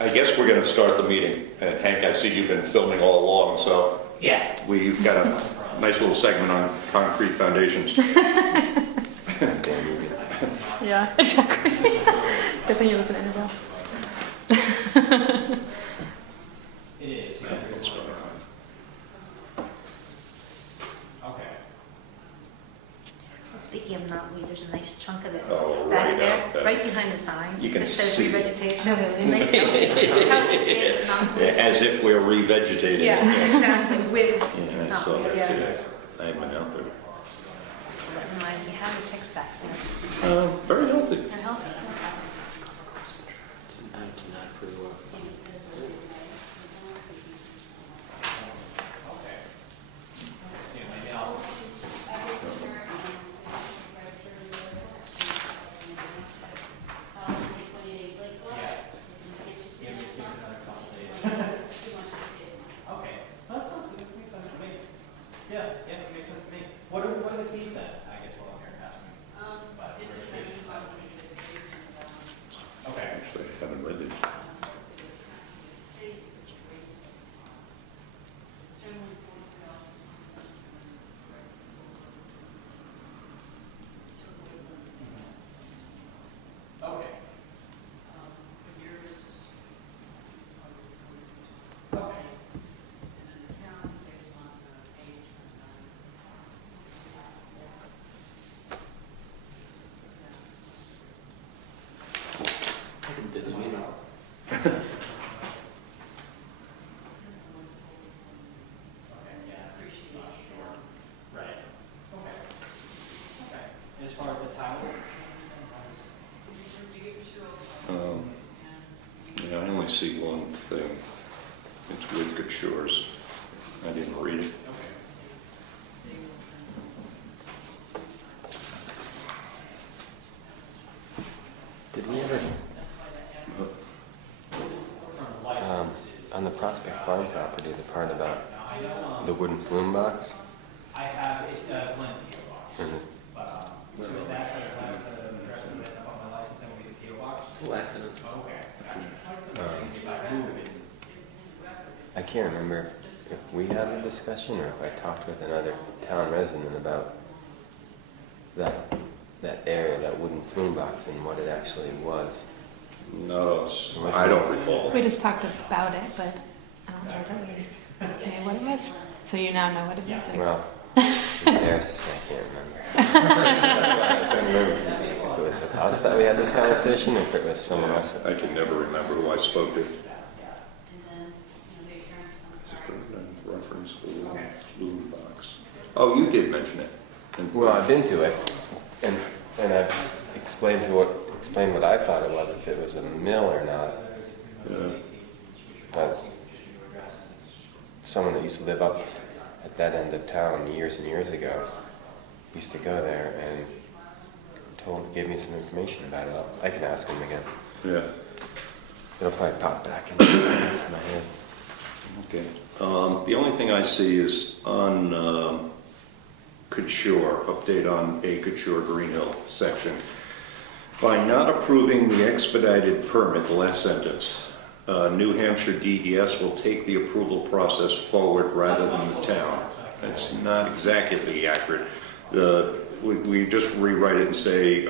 I guess we're going to start the meeting. Hank, I see you've been filming all along, so Yeah. we've got a nice little segment on concrete foundations. Yeah, exactly. Good thing it was an interval. It is. Okay. Speaking of knotweed, there's a nice chunk of it Oh, back right there, out there. right behind the sign. You can that says see. revegetation. Oh, really? Nice healthy state of knotweed. As if we're revegetating. Yeah, exactly, with Yeah, I saw knotweed, that yeah. today. I haven't been out there. That reminds me, how are the ticks back there? Very healthy. They're healthy. Okay, well, that sounds good. Makes sense to me. Yeah, it makes sense to me. What are the fees then? I guess while I'm here, asking. Okay. Actually, I haven't read these. Okay. Okay. That's a busy meeting. Right. Okay. Okay. And as far as the tower? Yeah, I only see one thing. It's Whitcourt Shores. I didn't read it. Did we ever, on the Prospect Farm property, the part about the wooden flume box? I have, it's Glenn. And So is that the address of it on my license, that would be the PO box? last sentence. Okay. I can't remember if we had a discussion or if I talked with another town resident about that area, that wooden flume box, and what it actually was. No, I don't recall. We just talked about it, but I don't know that we knew what it was. So you now know what it is. Well, it's embarrassed to say I can't remember. That's why I was trying to remember if it was with us that we had this conversation, or if it was someone else. I can never remember who I spoke to. Reference to the flume box. Oh, you did mention it. Well, I've been to it, and I've explained what I thought it was, if it was a mill or not. Yeah. But someone that used to live up at that end of town years and years ago used to go there and gave me some information about it. I can ask him again. Yeah. It'll probably pop back into my head. Okay. The only thing I see is on Couture, update on A Couture Green Hill section. By not approving the expedited permit, the last sentence, New Hampshire DES will take the approval process forward rather than the town. That's not exactly accurate. We just rewrite it and say,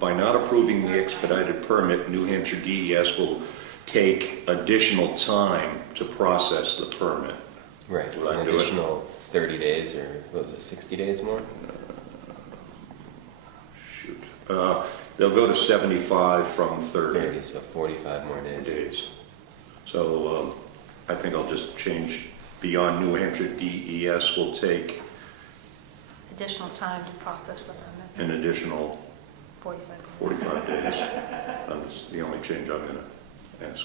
by not approving the expedited permit, New Hampshire DES will take additional time to process the permit. Right, Will that an do it? additional 30 days, or what was it, 60 days more? Shoot. They'll go to 75 from 30, so 45 more days. days. So I think I'll just change beyond New Hampshire DES will take Additional time to process the permit, an additional 45. 45 days. That's the only change I'm going to ask.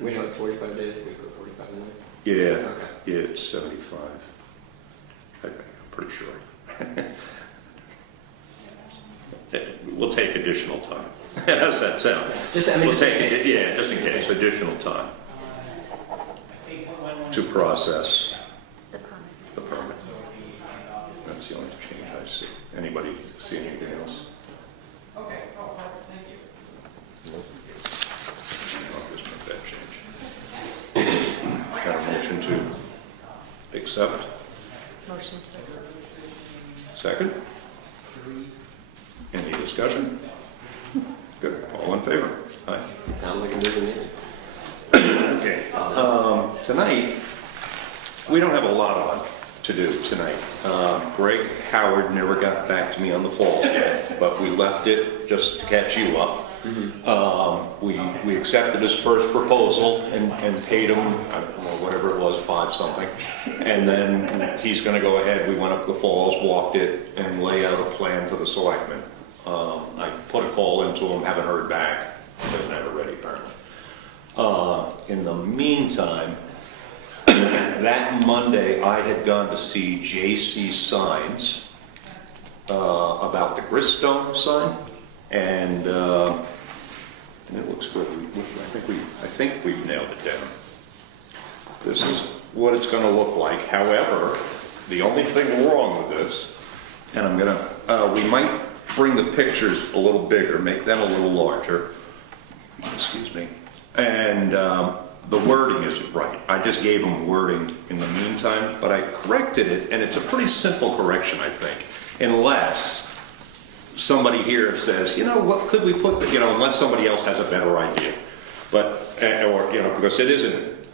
We know it's 45 days, we go 45 minutes. Yeah, Okay. yeah, it's 75. I'm pretty sure. We'll take additional time. How does that sound? Just, I mean, We'll just in take it, case. yeah, just in case, additional time to process The permit. the permit. That's the only change I see. Anybody see anything else? Okay, oh, perfect, thank you. Nope. I'll accept? Motion to accept. Second? Any discussion? Good, all in favor? Aye. Sounds like a busy meeting. Okay, tonight, we don't have a lot on to do tonight. Greg Howard never got back to me on the falls yet, but we left it just to catch you up. We accepted his first proposal and paid him, I don't know, whatever it was, 5 something. And then he's gonna go ahead, we went up the falls, walked it, and lay out a plan for the selectmen. I put a call into him, haven't heard back, doesn't have it ready apparently. In the meantime, that Monday, I had gone to see J.C. Signs about the Griststone sign, and it looks good. I think we've nailed it down. This is what it's going to look like. However, the only thing wrong with this, and I'm going to, we might bring the pictures a little bigger, make them a little larger. Excuse me. And the wording isn't right. I just gave them wording in the meantime, but I corrected it, and it's a pretty simple correction, I think, unless somebody here says, you know, what could we put, unless somebody else has a better idea. But, or, because it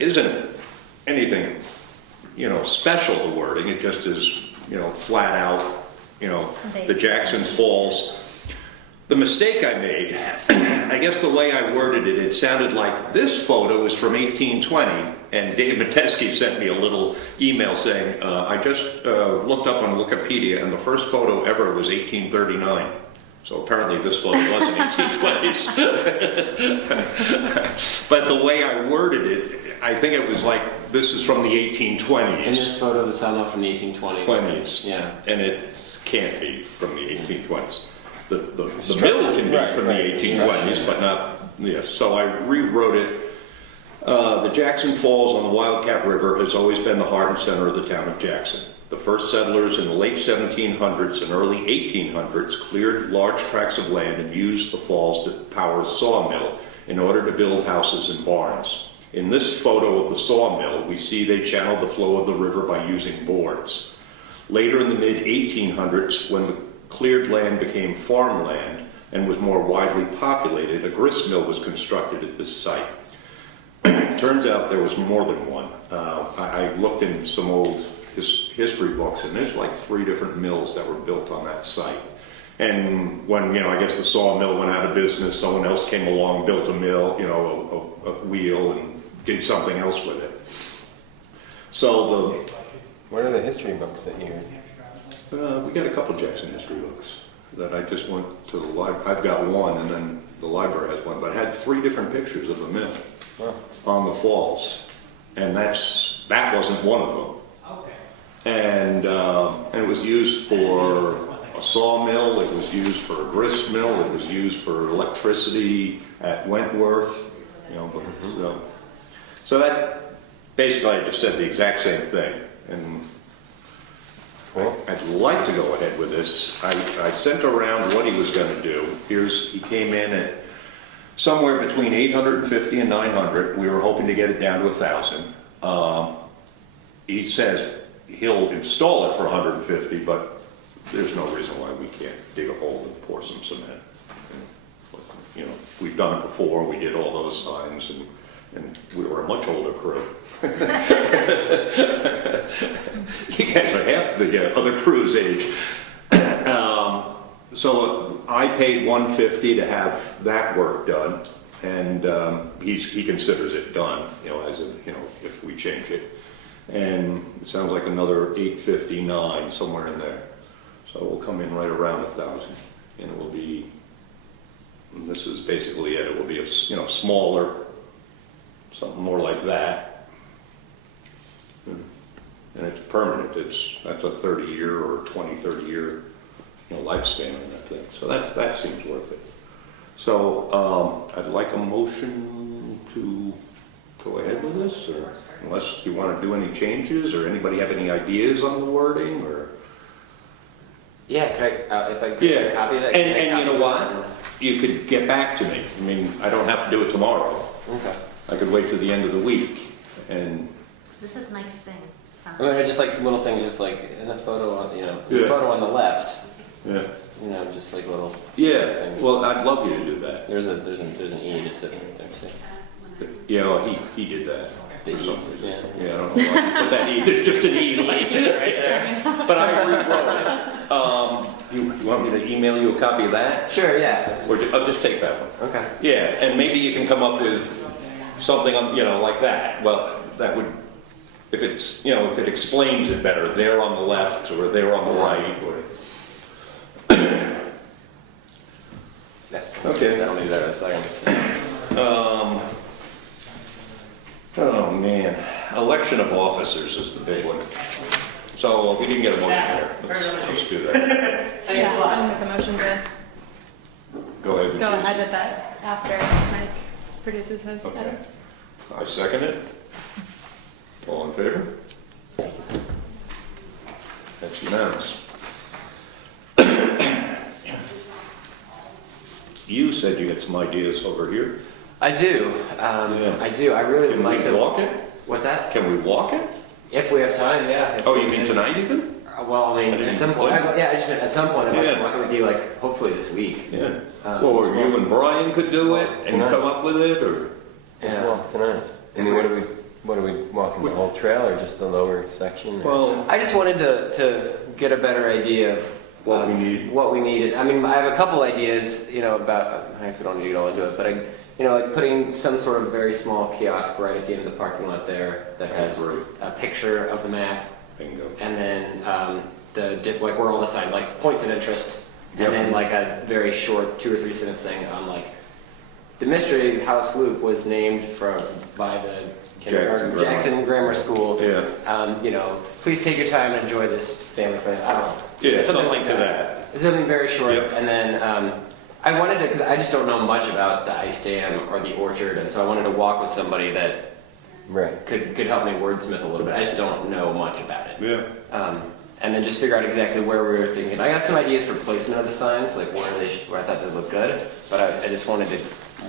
isn't anything, special, the wording, it just is, flat out, the Jackson Falls. The mistake I made, I guess the way I worded it, it sounded like this photo is from 1820, and Dave Metesky sent me a little email saying, I just looked up on Wikipedia, and the first photo ever was 1839. So apparently this photo wasn't 1820s. But the way I worded it, I think it was like, this is from the 1820s. In this photo, the sun off from the 1820s. 20s. Yeah. And it can't be from the 1820s. The mill can be from the 1820s, but not, so I rewrote it. The Jackson Falls on the Wildcat River has always been the heart and center of the town of Jackson. The first settlers in the late 1700s and early 1800s cleared large tracts of land and used the falls to power a sawmill in order to build houses and barns. In this photo of the sawmill, we see they channeled the flow of the river by using boards. Later in the mid-1800s, when the cleared land became farmland and was more widely populated, a grist mill was constructed at this site. Turns out there was more than one. I looked in some old history books, and there's like 3 different mills that were built on that site. And when, I guess the sawmill went out of business, someone else came along, built a mill, a wheel, and did something else with it. So What are the history books that you... we got a couple Jackson history books that I just went to the library. I've got one, and then the library has one, but it had 3 different pictures of the mill on the falls, and that wasn't one of them. Okay. And it was used for a sawmill, it was used for a grist mill, it was used for electricity at Wentworth, so that basically I just said the exact same thing. And I'd like to go ahead with this. I sent around what he was going to do. He came in at somewhere between 850 and 900. We were hoping to get it down to 1,000. He says he'll install it for 150, but there's no reason why we can't dig a hole and pour some cement. We've done it before. We did all those signs, and we were a much older crew. You guys are half the other crew's age. So I paid $150 to have that work done, and he considers it done, as in, if we change it. And it sounds like another $859 somewhere in there. So we'll come in right around 1,000, and it will be. And this is basically it. It will be a smaller, something more like that. And it's permanent. That's a 30-year or 30-year lifespan on that thing. So that seems worth it. So I'd like a motion to go ahead with this, or unless you want to do any changes, or anybody have any ideas on the wording, or. Yeah, if I get a copy of that. And you know what? You could get back to me. I mean, I don't have to do it tomorrow. Okay. I could wait till the end of the week, and This is Mike's thing. signs. I mean, it's just like some little things, just like in the photo on, Yeah. the photo on the left, Yeah. just like little. Yeah, things. well, I'd love you to do that. There's an E just sitting right there too. Yeah, well, he did that. The for E, some reason. yeah. Yeah, I don't know why he put that E, there's just an E like that right there. But I rewrote it. You want me to email you a copy of that? Sure, yeah. Or I'll just take that one. Okay. Yeah, and maybe you can come up with something, like that. Well, that would, if it's, if it explains it better, there on the left or there on the right. Or... Yeah. Okay. I'll leave that in a second. Oh man, election of officers is the big one. So we didn't get a motion there. Let's do that. Thanks a Yeah, lot. I'll make a motion to Go ahead. go Jason. ahead with that after Mike produces his Okay. edits. I second it. All in favor? That's unanimous. You said you had some ideas over here. I do. Yeah. I do. I really would Can like we to. walk it? What's that? Can we walk it? If we have time, yeah. If Oh, we you mean can. tonight even? Well, I mean, I didn't at some point, plan. yeah, I just meant at some point, I'd like Yeah. to walk it with you, like, hopefully this week. Yeah. Um, Or you and Brian could do it and Tonight. come up with it, or? Let's Yeah. walk tonight. I mean, what are we walking, the whole trail or just the lower section? or- Well, I just wanted to get a better idea of What we need. What we needed. I mean, I have a couple ideas, about, I guess we don't need to get all into it, but like putting some sort of very small kiosk right at the end of the parking lot there that has Great. a picture of the map, Bingo. and then like where all the signs, like points of interest, Yep. and then like a very short 2 or 3 sentence thing on like the Mystery House Loop was named by the kindergarten Jackson Grammar School. Yeah. Please take your time and enjoy this family friendly. I don't know. Yeah, something like to that. It's something very short, Yep. and then I wanted to, because I just don't know much about the ice dam or the orchard, and so I wanted to walk with somebody that Right. could help me wordsmith a little bit. I just don't know much about it. Yeah. And then just figure out exactly where we were thinking. I got some ideas for placement of the signs, like where I thought they looked good, but I just wanted to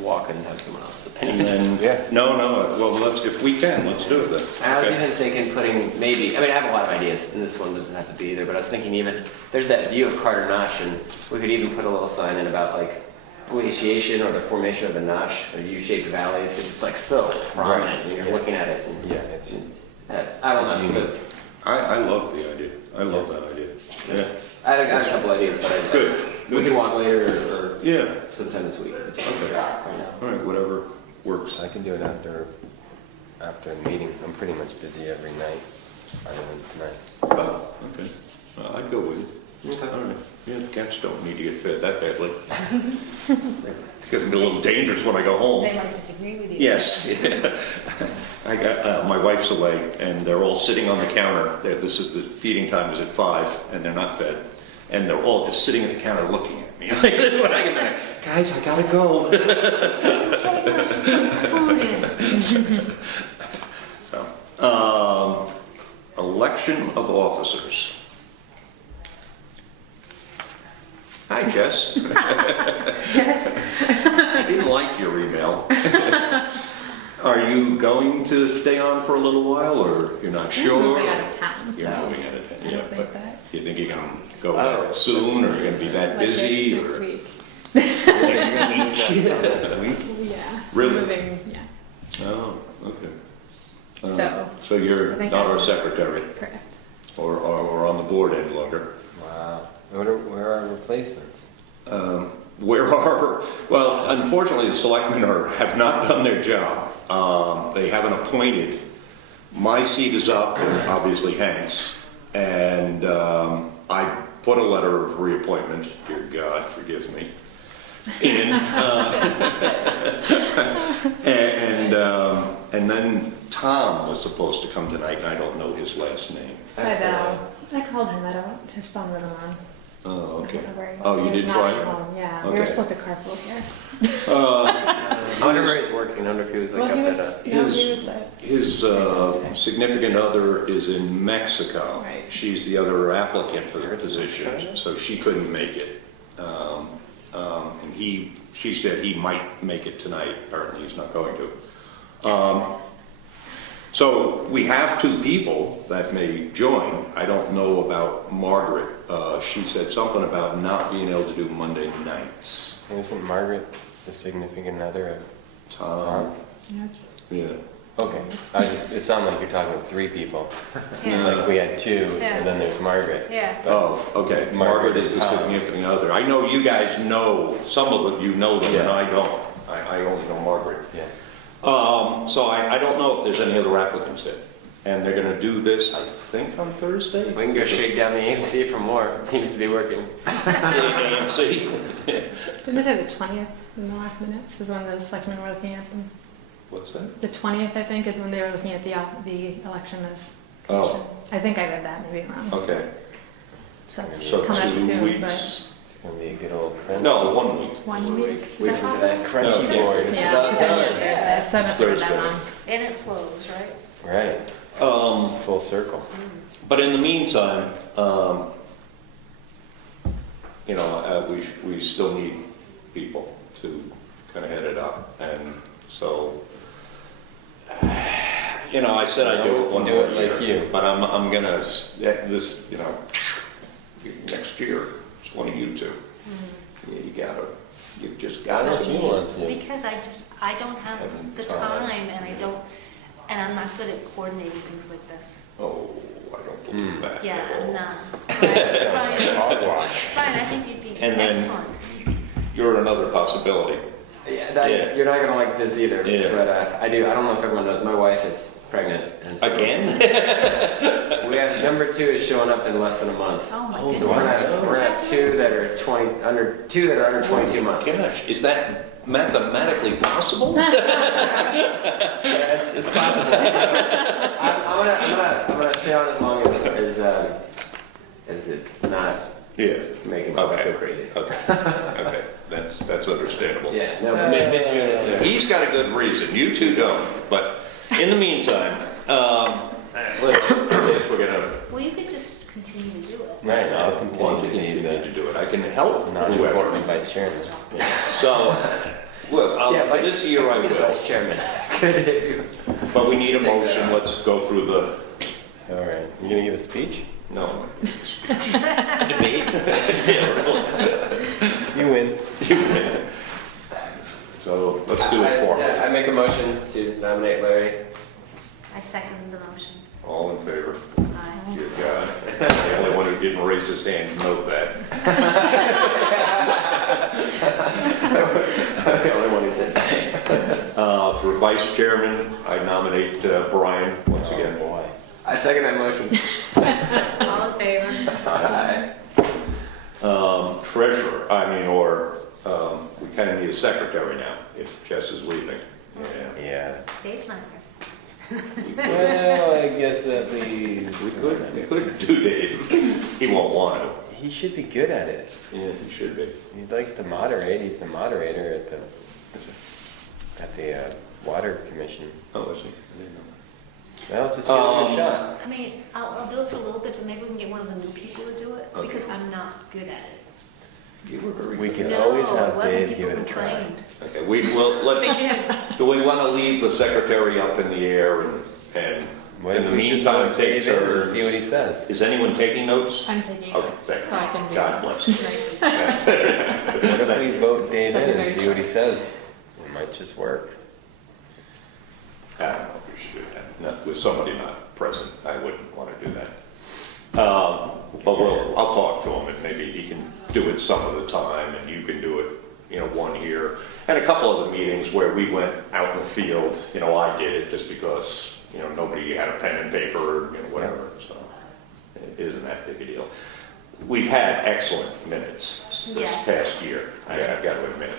walk and have someone else's And opinion. then, Yeah. no, well, if we can, let's do it then. And I was Okay. even thinking putting maybe, I mean, I have a lot of ideas, and this one doesn't have to be either, but I was thinking even, there's that view of Carter Notch, and we could even put a little sign in about like glaciation or the formation of the notch, or U-shaped valleys, 'cause it's like so prominent when you're Yeah. looking at it. And, Yeah, it's I don't it's know. unique. I love the idea. I love that idea. Yeah. I had a couple ideas, but Good. we can walk later or Yeah. sometime this week. Okay. Right All right, whatever works. I can do it after a meeting. I'm pretty much busy every night, other than tonight. Oh, okay. I'd go with it. now. Okay. All right. Yeah, the cats don't need to get fed that badly. It's getting a little dangerous when I go home. They might disagree with you. Yes. I got my wife's away, and they're all sitting on the counter. This is the feeding time is at 5, and they're not fed, and they're all just sitting at the counter looking at me. When I get there, guys, I gotta go. Check what food is. So, election of officers. Hi, Jess. Yes. I didn't like your email. Are you going to stay on for a little while, or you're not I'm sure? moving out of town, so You're moving out of town, I yeah. don't But think that. you think you're gonna go Oh, back soon, or you're gonna be that Like busy, next or? week. Next week? Yeah. Really? Moving, yeah. Oh, okay. So, So you're I think not our I'm- secretary, Correct. or on the board any longer? Wow. Where are replacements? Well, unfortunately, the selectmen have not done their job. They haven't appointed. My seat is up, obviously Hank's, and I put a letter of reappointment, dear God, forgive me, in. And then Tom was supposed to come tonight, and I don't know his last name. Seidel. I called him, I don't, his phone wasn't on. Oh, I okay. don't know where he was. Oh, you He was did not try at it? home, yeah. We were Okay. supposed to carpool here. I wonder where he's working. I wonder if he was like Well, he up was, at a. no, his- he was at, His significant other is in Mexico. Right. She's the other applicant for the position, so she couldn't make it. And she said he might make it tonight. Apparently, he's not going to. So we have 2 people that may join. I don't know about Margaret. She said something about not being able to do Monday nights. Isn't Margaret the significant other of Tom, Tom? That's- yeah. Okay. It sounded like you're talking about 3 people. Yeah. Like we had 2, Yeah. and then there's Margaret. Yeah. Oh, okay. Margaret is the Tom. significant other. I know you guys know, some of you know them, and Yeah. I don't. I only know Margaret. Yeah. So I don't know if there's any other applicants in. And they're gonna do this, I think, on Thursday? We can go shake down the AMC for more. It seems to be working. The AMC. Didn't it say the 20th in the last minutes is when the selectmen were looking at them? What's that? The 20th, I think, is when they were looking at the election of Oh. commission. I think I read that, maybe I'm wrong. Okay, So that's so coming up 2 soon, weeks. It's going to be a good old crunch. No, 1 week. but 1 week. Is Wait that for possible? that Crunchy No. board. It's Yeah, about it's on time. Thursday, so I'm not sure that Thursday. long. And it flows, right? Right. Full circle. But in the meantime, you know, we still need people to kind of head it up. And so, you know, I said I'd do it one Do more it like year, you. but I'm gonna, this, you know, next year, it's one of you 2. You gotta, you've just I gotta. don't you want to. Because I don't have the time and I'm not good at coordinating things like this. Oh, I don't believe that. Yeah, at all. I'm not. Brian, Hogwash. Brian, I think you'd be And then- excellent. You're another possibility. Yeah, Yeah. You're not gonna like this either. Yeah. But I do. I don't know if everyone knows. My wife is pregnant. And so Again? We have number 2 is showing up in less than a month. Oh, my Oh, So we're gonna goodness. have, we're gonna have 2 that are 22 months. Gosh, is that mathematically possible? Yeah, it's possible. I'm gonna stay on as long as it's not Yeah. making me Okay. go crazy. Okay, okay, that's understandable. Yeah, no, mid-June is He's got a good reason, you 2 don't, but in the meantime, we're gonna Well, you could just continue to do it. Right, I'll want to continue to continue be to do it. I can help the whoever. non-important vice chairman. So, well, Yeah, for this year I be the will, vice chairman. Good if you. but we need a Take that motion, out. let's go through the, All right. You going to give a speech? no. Debate. You win. So, let's do it for I make a motion to nominate Larry. I second the motion. All in favor? Aye. Dear God, the only one who didn't raise his hand, note that. The only one who said nay. For vice chairman, I nominate Brian once again. Boy. I second that motion. All in favor? Aye. Treasurer, we kind of need a secretary now, if Jess is leaving. Yeah. Yeah. Dave's not here. Well, I guess that leaves. We could do Dave. He won't want to. He should be good at it. Yeah, he should be. He likes to moderate. He's the moderator at the water commission. Oh, is he? Well, let's just give him a shot. I mean, I'll do it for a little bit, but maybe we can get one of the new people to do it, Okay. because I'm not good at it. You were very We good. can No, always it have wasn't. Dave give People it a try. complained. Okay, let's, do we want to leave the secretary up in the air and What in if the we just meantime vote take Dave in and turns? see what he says? Is anyone taking notes? I'm taking Okay, notes, thank so I can do God that. bless. What if we vote Dave in and see what he says? It might just work. I don't know if we should do that. Not with somebody not present, I wouldn't want to do that. But I'll talk to him and maybe he can do it some of the time and you can do it, one here. And a couple of the meetings where we went out in the field, I did it just because, nobody had a pen and paper or, whatever, so it isn't that big a deal. We've had excellent minutes this Yes. past year. I've got to admit,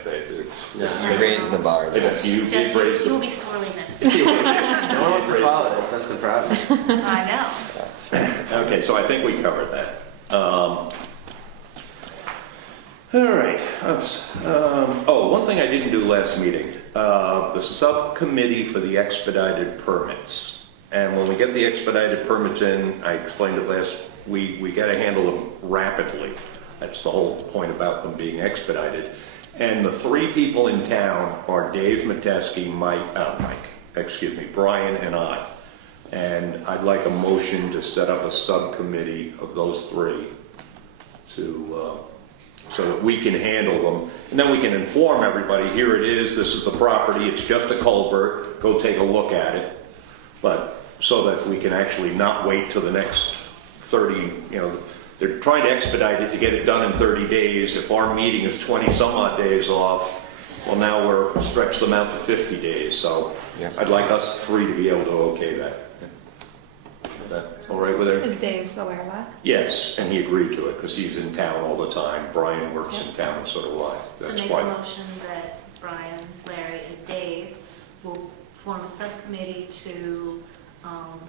Yeah. You raised the bar. you did Jesse, raise you'll the... be sorely missed. No one wants to follow this. That's the problem. I know. Okay, so I think we covered that. All right. One thing I didn't do last meeting, the subcommittee for the expedited permits. And when we get the expedited permits in, I explained it last week, we got to handle them rapidly. That's the whole point about them being expedited. And the 3 people in town are Dave Metesky, Brian and I. And I'd like a motion to set up a subcommittee of those three to, so that we can handle them. And then we can inform everybody, here it is, this is the property, it's just a culvert, go take a look at it. But so that we can actually not wait till the next 30, they're trying to expedite it to get it done in 30 days. If our meeting is 20 some odd days off, well, now we're stretched them out to 50 days. So Yeah. I'd like us three to be able to okay that. Is that all right with her? Is Dave aware of that? Yes, and he agreed to it because he's in town all the time. Brian works in town, and so do I. So That's make a why. motion that Brian, Larry, and Dave will form a subcommittee to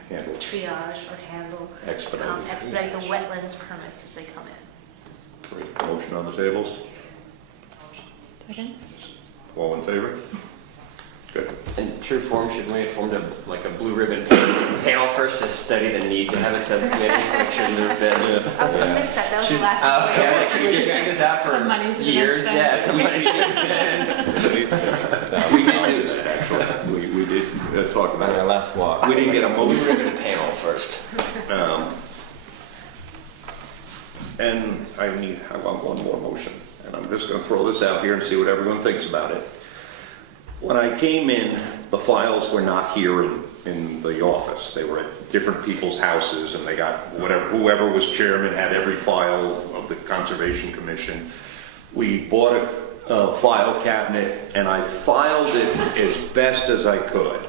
Handle. triage or handle, Expedite. expedite the wetlands permits as they come in. Great. Motion on the tables. Second? All in favor? Good. In true form, should we have formed a blue ribbon panel first to study the need to have a subcommittee? Make sure there have been. Oh, Yeah. I missed that, that was the Should- last oh, one. okay, I like, should we be doing this out Some money for should have been years? spent. Yeah, some money should have been spent. At least it's We did do that, actually. We did talk on our about last walk. it. We didn't get a Blue motion. ribbon panel first. And I want one more motion. And I'm just going to throw this out here and see what everyone thinks about it. When I came in, the files were not here in the office. They were at different people's houses, and they got whoever was chairman had every file of the Conservation Commission. We bought a file cabinet, and I filed it as best as I could.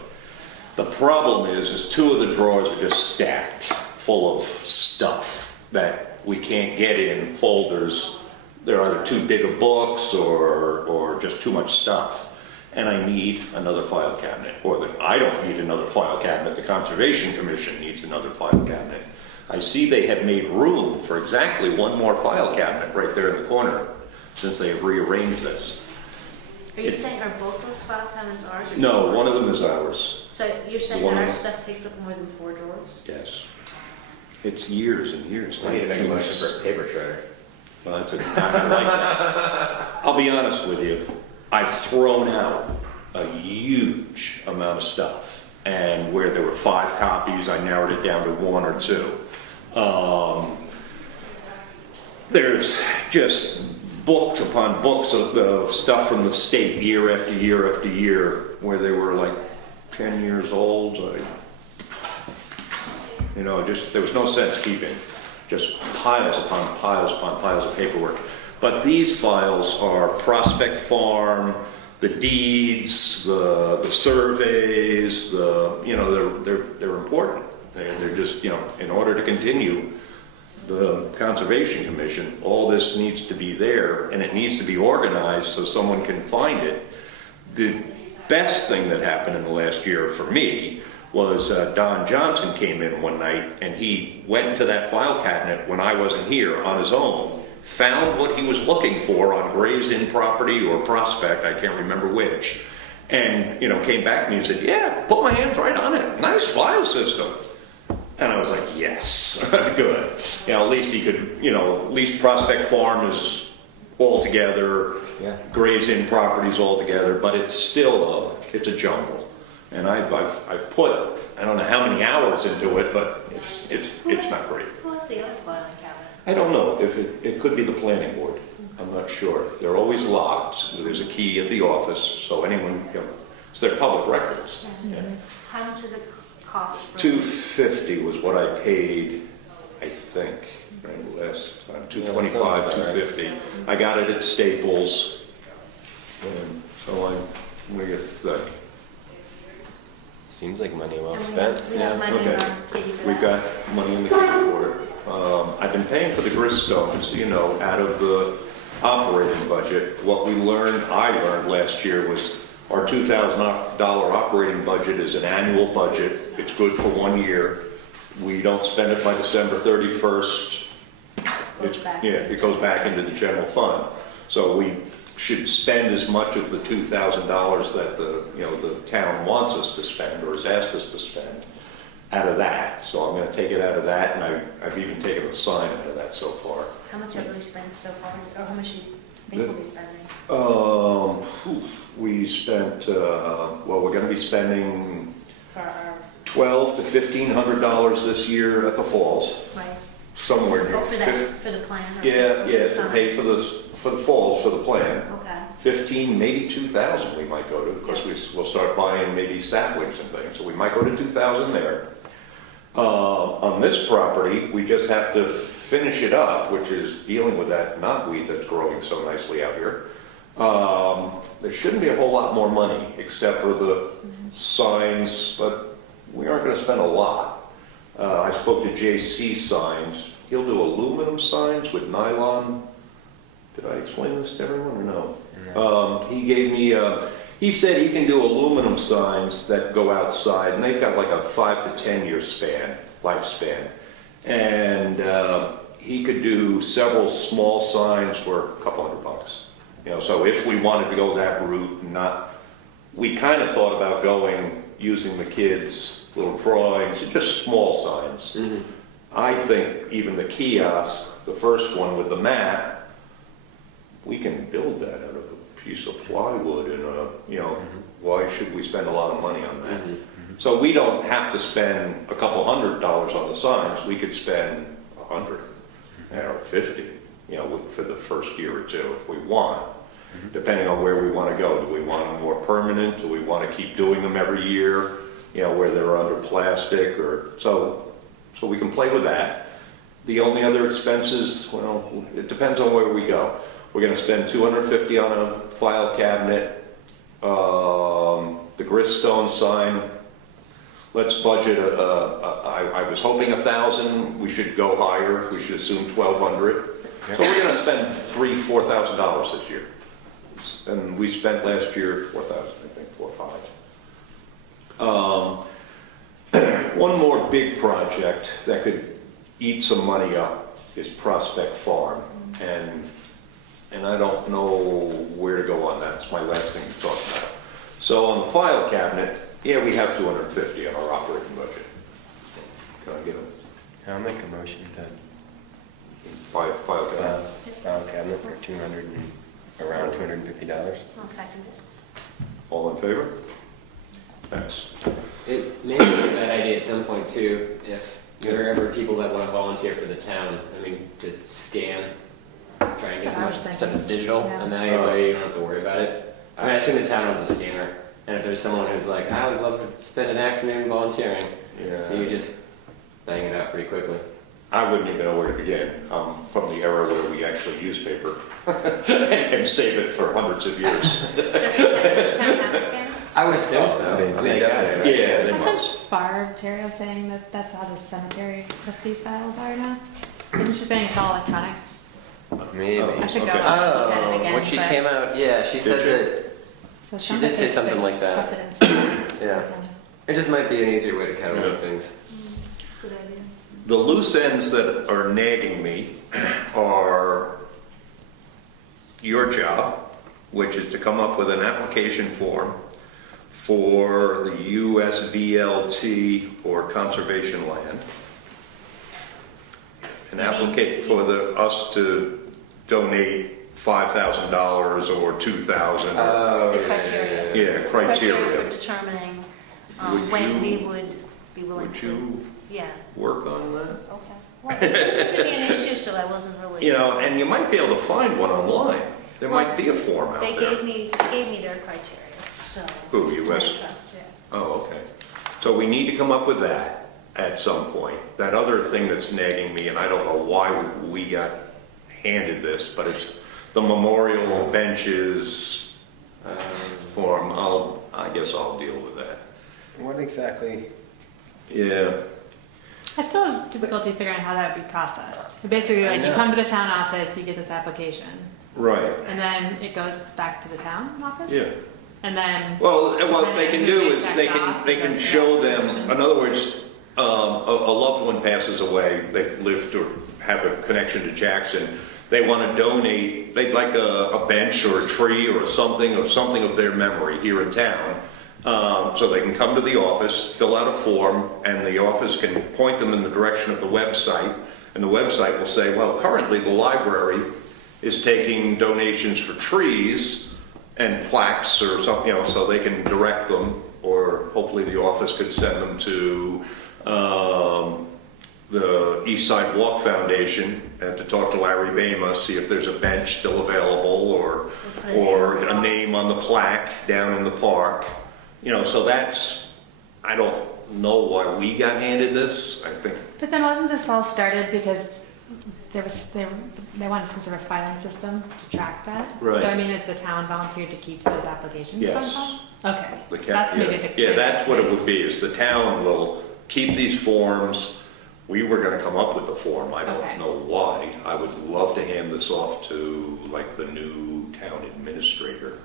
The problem is two of the drawers are just stacked full of stuff that we can't get in folders. They're either too big of books or just too much stuff. And I need another file cabinet. I don't need another file cabinet. The Conservation Commission needs another file cabinet. I see they have made room for exactly one more file cabinet right there in the corner since they have rearranged this. Are you saying, are both those file cabinets ours? Or No, just one of them is ours. So you're saying one that of our them- stuff takes up more than 4 drawers? Yes. It's years and years. We need to make a 19 motion for a paper shredder. Well, I like that. I'll be honest with you. I've thrown out a huge amount of stuff. And where there were 5 copies, I narrowed it down to 1 or 2. There's just books upon books of stuff from the state year after year after year where they were like 10 years old. Just there was no sense keeping just piles upon piles of paperwork. But these files are Prospect Farm, the deeds, the surveys, they're important. They're just, in order to continue the Conservation Commission, all this needs to be there, and it needs to be organized so someone can find it. The best thing that happened in the last year for me was Don Johnson came in one night, and he went into that file cabinet when I wasn't here on his own, found what he was looking for on Gray's Inn property or Prospect, I can't remember which, and came back to me and said, yeah, put my hands right on it. Nice file system. And I was like, yes, good. At least he could, at least Prospect Farm is all together, Yeah. Gray's Inn properties all together, but it's still it's a jungle. And I've put, I don't know how many hours into it, but it's not great. Who has the other filing cabinet? I don't know if it could be the planning board. I'm not sure. They're always locked. There's a key at the office, so anyone, it's their public records. Yeah. How much does it cost for? $250 was what I paid, I think, right, last time. $225, $250. I got it at Staples, and so what do you think? Seems like money well And spent. we have money in Okay. our kitty for We've that. got money in the kitty for it. I've been paying for the griststone, just so you know, out of the operating budget. What I learned last year was our $2,000 operating budget is an annual budget. It's good for 1 year. We don't spend it by December 31st. Goes back. Yeah, it goes back into the general fund. So we should spend as much of the $2,000 that the town wants us to spend or has asked us to spend out of that. So I'm going to take it out of that, and I've even taken a sign out of that so far. How much have we spent so far, or how much do you think we'll be spending? We spent, we're going to be spending For our, $1,200 to $1,500 this year at the falls, Right. somewhere near. Oh, for that, for the plan? or Yeah, for yeah, the to sign? pay for the falls, for the plan. Okay. 15, maybe 2,000 we might go to, because we'll start buying maybe saplings and things, so we might go to 2,000 there. On this property, we just have to finish it up, which is dealing with that knotweed that's growing so nicely out here. There shouldn't be a whole lot more money, except for the signs, but we aren't gonna spend a lot. I spoke to JC Signs. He'll do aluminum signs with nylon. Did I explain this to everyone or no? He gave me, he said he can do aluminum signs that go outside, and they've got like a 5 to 10 year lifespan. And he could do several small signs for a couple $100. You know, so if we wanted to go that route, we kind of thought about using the kids' little drawings, just small signs. Mhm. I think even the kiosk, the first one with the mat, we can build that out of a piece of plywood and why should we spend a lot of money on that? Mhm. So we don't have to spend a couple $100 on the signs, we could spend 100 or 50, for the first year or two if we want, depending on where we want to go. Do we want them more permanent? Do we want to keep doing them every year, where they're under plastic or so we can play with that. The only other expenses, well, it depends on where we go. We're going to spend $250 on a file cabinet, the Gristone sign. Let's budget I was hoping 1,000. We should go higher. We should assume 1,200. So we're going to spend $4,000 this year. And we spent last year 4,000, I think, 4 or 5. One more big project that could eat some money up is Prospect Farm. And I don't know where to go on that. It's my last thing to talk about. So on the file cabinet, yeah, we have 250 on our operating budget. Can I get a I'll make a motion to file cabinet? file cabinet for around $250. I'll second it. All in favor? Thanks. It may be a bad idea at some point too, if there are ever people that want to volunteer for the town, to scan, try and get as That's what I much was stuff thinking. as digital, Yeah. and that way you don't have to worry about it. I assume the town owns a scanner, and if there's someone who's like, I would love to spend an afternoon volunteering, you just bang it out pretty quickly. I wouldn't even know where to begin. From the era where we actually used paper and save it for hundreds of years. Does the town have a scanner? I would assume so. They got it. definitely- Yeah, they must. Wasn't Barb Terrio saying that that's how the cemetery trustees files are now? Isn't she saying it's all electronic? Maybe. I should go Okay. back and look at it again. When she but- came out, yeah, she said you? that, So she some did of say it's something like that. precedents. yeah. It just might be an easier way to catalog Yeah. things. Good idea. The loose ends that are nagging me are your job, which is to come up with an application form for the USVLT or conservation land. An applicant for us to donate $5,000 or $2,000. Oh, The yeah, criteria. Yeah, criteria. For determining Would when you- we would be willing Would to. you Yeah, work on that? okay. Well, it doesn't seem to be an issue, so I wasn't really. And you might be able to find one online. There might be a form out They there. gave me their criteria, so. Who, US? I trust, yeah. Oh, okay. So we need to come up with that at some point. That other thing that's nagging me, and I don't know why we got handed this, but it's the memorial benches form. I guess I'll deal with that. What exactly? Yeah. I still have difficulty figuring out how that would be processed. Basically, I like you know. come to the town office, you get this application, Right. and then it goes back to the town office. Yeah. And then Well, what they can do is they can show them, in other words, a loved one passes away, they've lived or have a connection to Jackson, they want to donate, they'd like a bench or a tree or something of their memory here in town. So they can come to the office, fill out a form, and the office can point them in the direction of the website. And the website will say, well, currently the library is taking donations for trees and plaques or something, so they can direct them or hopefully the office could send them to the East Side Walk Foundation and to talk to Larry Bama, see if there's a bench still available or a name on the plaque down in the park. You know, so that's, I don't know why we got handed this. I think, But then wasn't this all started because they wanted some sort of filing system to track that? Right. So I mean, has the town volunteered to keep those applications Yes. on file? Okay. that's maybe the. yeah, that's what it would place. be, is the town will keep these forms. We were gonna come up with the form, I Okay. don't know why. I would love to hand this off to like the new town administrator.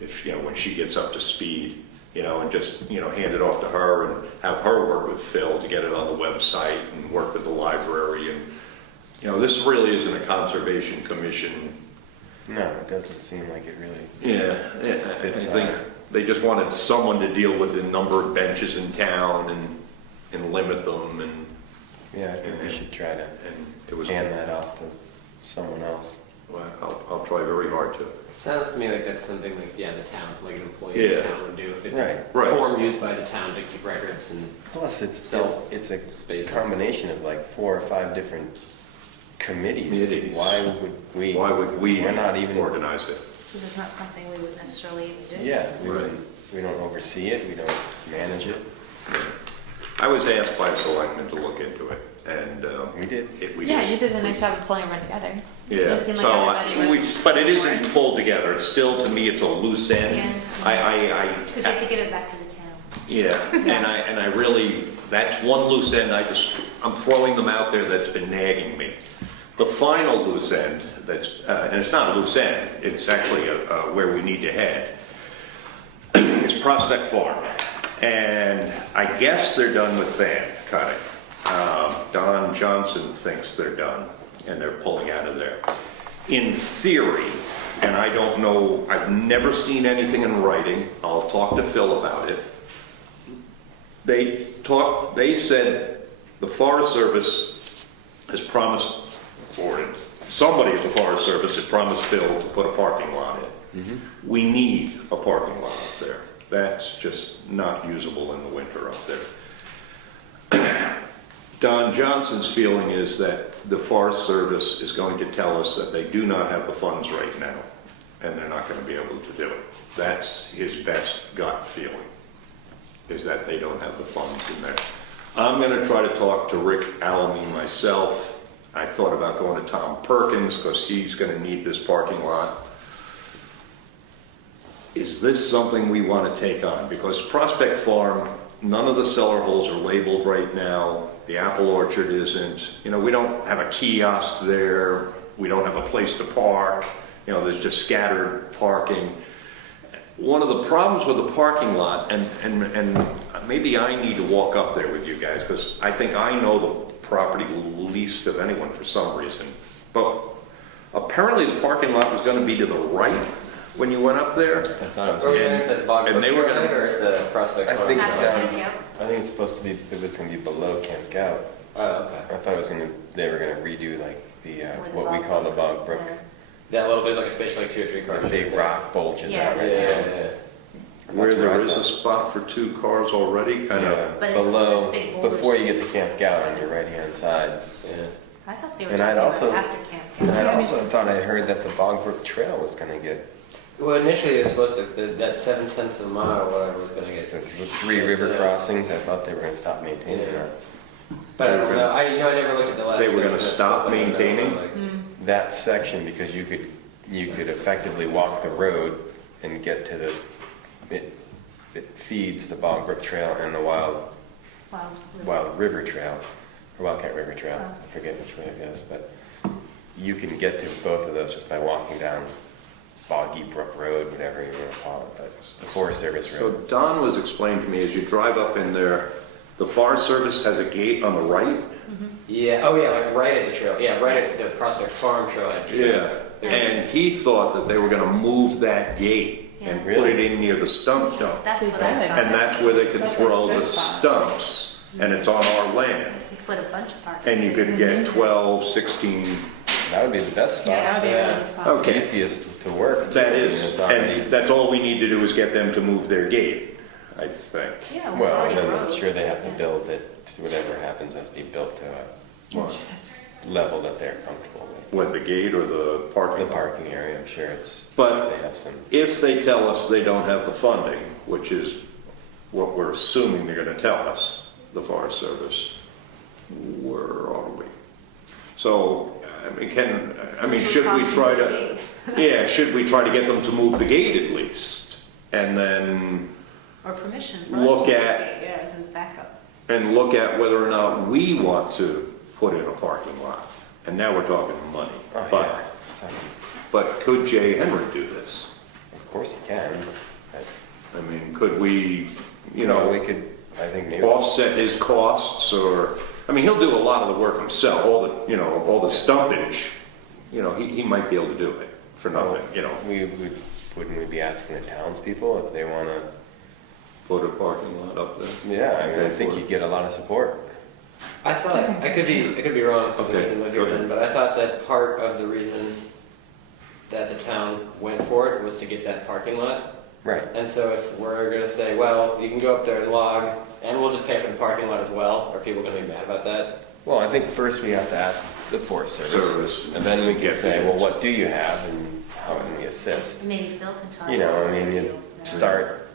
If, you know, when she gets up to speed, you know, and just, you know, hand it off to her and have her work with Phil to get it on the website and work with the library. And, you know, this really isn't a conservation commission. No, it doesn't seem like it really. Yeah, I Fits think they just wanted someone to deal with the number of benches in town and limit them, and Yeah, I think we should try to it was, hand that off to someone else. well, I'll try very hard to. It sounds to me like that's something like, yeah, the town, like an employee of the Yeah. town would do if it's Right. a Right. form used by the town to keep records and Plus, it's a spaces. combination of like 4 or 5 different committees. Committees. Why would we? Why would we We're not even organize it? This is not something we would necessarily even do. Yeah, Right. we don't oversee it. We don't manage it. I was asked by a selectman to look into it, and We did. Yeah, you did a nice job of pulling everyone together. Yeah, It seemed like so, everybody was but it on isn't board. pulled together. It's still, to me, it's a loose end. Yeah. Because you have to get it back to the town. Yeah, and I really, that's one loose end I'm throwing them out there that's been nagging me. The final loose end and it's not a loose end, it's actually where we need to head, is Prospect Farm. And I guess they're done with fan cutting. Don Johnson thinks they're done and they're pulling out of there. In theory, and I don't know, I've never seen anything in writing, I'll talk to Phil about it. They said the Forest Service has promised, or somebody at the Forest Service had promised Phil to put a parking lot in. We need a parking lot up there. That's just not usable in the winter up there. Don Johnson's feeling is that the Forest Service is going to tell us that they do not have the funds right now, and they're not going to be able to do it. That's his best gut feeling, is that they don't have the funds in there. I'm going to try to talk to Rick Alamy myself. I thought about going to Tom Perkins because he's going to need this parking lot. Is this something we want to take on? Because Prospect Farm, none of the cellar holes are labeled right now. The apple orchard isn't. You know, we don't have a kiosk there. We don't have a place to park. You know, there's just scattered parking. One of the problems with the parking lot, and maybe I need to walk up there with you guys, because I think I know the property least of anyone for some reason. But apparently the parking lot was going to be to the right when you went up there. I thought it was. Were we at the Bog And Brook they were Drive gonna- or at the Prospect I Farm? think That's it's what down. I think, I think it's supposed to be. It was going to be below Camp Gout. Oh, okay. I thought it was going to. They were going to redo like the Where the what we Bog call the Brook, Bog Brook. That little, there's like a space for like 2 or 3 cars. The big right there. rock bulges Yeah. out Yeah, right yeah, there. yeah. Where That's where there I is a thought. spot for 2 cars already, kind of. Yeah, But it below, was big boulders. before you get to Camp Gout on your right-hand side. Yeah. I thought they were And talking I'd about also- after Camp And Gout. I also thought I heard that the Bog Brook Trail was going to get Well, initially it was supposed to, that 7/10 of a mile or whatever was gonna get. the 3 river Yeah. crossings. I thought they were going to stop maintaining Yeah. that. But I They were don't know, gonna- I never looked at the last. They were gonna section, stop something like that, maintaining? like- That section, because you could effectively walk the road and get to the, it feeds the Bog Brook Trail and the Wild River Trail, or Wildcat River Trail, I forget which way it goes, but you can get to both of those just by walking down Boggy Brook Road, whatever you want to call it, but the Forest Service So Road. Don was explaining to me, as you drive up in there, the Forest Service has a gate on the right. Yeah, oh yeah, like right at the trail, yeah, right at the Prospect Farm trailhead. And he thought that they were going to move that gate and Yeah. put it in near the stump dump. That's what I thought. And that's where they could That's a throw good the spot. stumps, and it's on our land. You could put a bunch of parking. And you could spaces. get 12, 16, That would be the best Yeah, that spot. would be a Yeah. really good spot. Okay. Easiest to work. that I mean, is, it's already- and that's all we need to do is get them to move their gate. I think. Yeah, it was Well, already then a I'm road. sure they have to Yeah. build it, whatever happens has to be built to a What? level that they're comfortable with. What, the gate or the parking? The parking area, I'm sure it's, But they have some, if they tell us they don't have the funding, which is what we're assuming they're gonna tell us, the Forest Service, where are we? So, should we try to, yeah, should we try to get them to move the gate at least? And then, Or permission for us Look to at- make it, yeah, as a backup. and look at whether or not we want to put in a parking lot. And now we're talking money. oh, But, yeah. but could Jay Henry do this? Of course you can. I mean, could we, We could, I think maybe. offset his costs, or, I mean, he'll do a lot of the work himself, all the stumpage, he might be able to do it for nothing, Wouldn't we be asking the townspeople if they want to? put a parking lot up there. Yeah, I think you'd get a lot of support. I thought, I could be wrong, Okay, look go at ahead. it, but I thought that part of the reason that the town went for it was to get that parking lot. Right. And so if we're gonna say, well, you can go up there and log, and we'll just pay for the parking lot as well, are people gonna be mad about that? Well, I think first we have to ask the Forest Service. Service. And then we can Get say, the- well, what do you have and how can we assist? Maybe Phil can talk. You know, about I mean, this you too. start,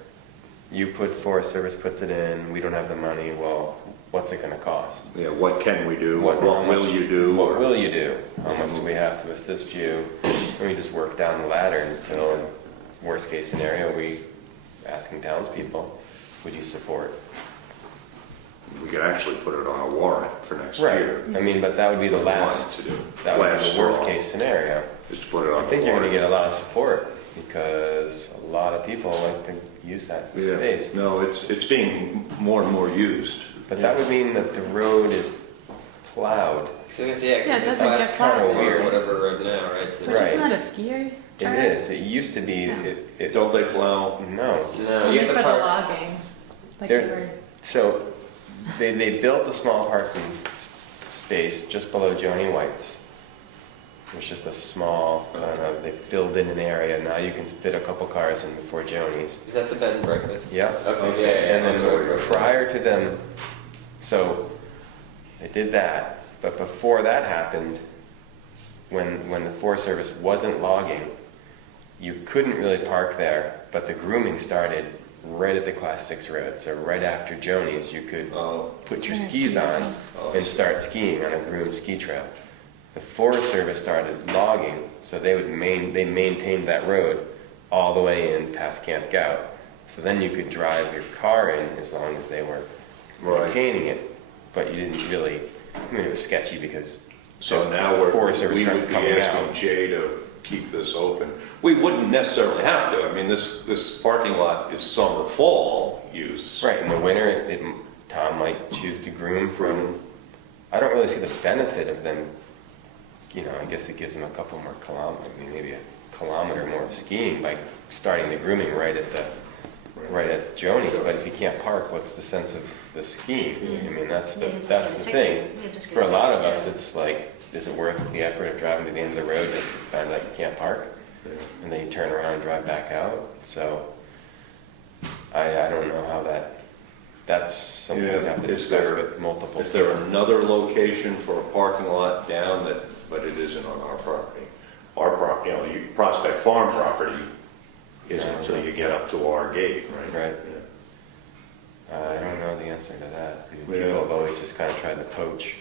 you put Forest Service puts it in, we don't have the money, well, what's it gonna cost? Yeah, what can we do, What- what will you do? What will you do? How much do we have to assist you? And we just work down the ladder until, worst case scenario, we asking townspeople, would you support? We could actually put it on a warrant for next Right, year. I mean, but that would be the What we wanted last, to do. that would be Last the worst straw. case scenario. Just to put it on I a think you're gonna warrant. get a lot of support because a lot of people like to use that Yeah, space. no, it's being more and more used. But that would mean that the road is plowed. So I guess, yeah, 'cause Yeah, it it's a doesn't class get plowed. four or whatever road now, right? So But Right. isn't that a skier It trail? is, it used to be, Yeah. it, Don't they plow? no. No, Only you have for to the park. logging. Like There- they were, So they built a small parking space just below Joni White's. It's just a small, they filled in an area, now you can fit a couple cars in before Joni's. Is that the bed and breakfast? Yeah. Okay, yeah. And that's what we then wrote. prior to them, so they did that, but before that happened, when the Forest Service wasn't logging, you couldn't really park there, but the grooming started right at the Class 6 road. So right after Joni's, you could put your Yeah, skis skis on on. and start skiing on a groomed ski trail. The Forest Service started logging, so they maintained that road all the way in past Camp Gout. So then you could drive your car in as long as they were Right. maintaining it, but you didn't really, I mean, it was sketchy because So there's now Forest Service we trucks would be coming asking out. Jay to keep this open. We wouldn't necessarily have to. I mean, this parking lot is summer, fall use. Right, in the winter, Tom might choose to groom from, I don't really see the benefit of them, I guess it gives them a couple more kilometers, maybe a kilometer more of skiing by starting the grooming right at Joni's, but if you can't park, what's the sense of the skiing? I mean, that's the thing. For a lot of us, it's like, is it worth the effort of driving to the end of the road just to find out you can't park? And then you turn around and drive back out, so I don't know how that's something we have to Is discuss there- with multiple Is there people. another location for a parking lot down that, but it isn't on our property? Our property, Prospect Farm property isn't until you get up to our gate, right? Right. I don't know the answer to that. People Yeah. have always just kind of tried to poach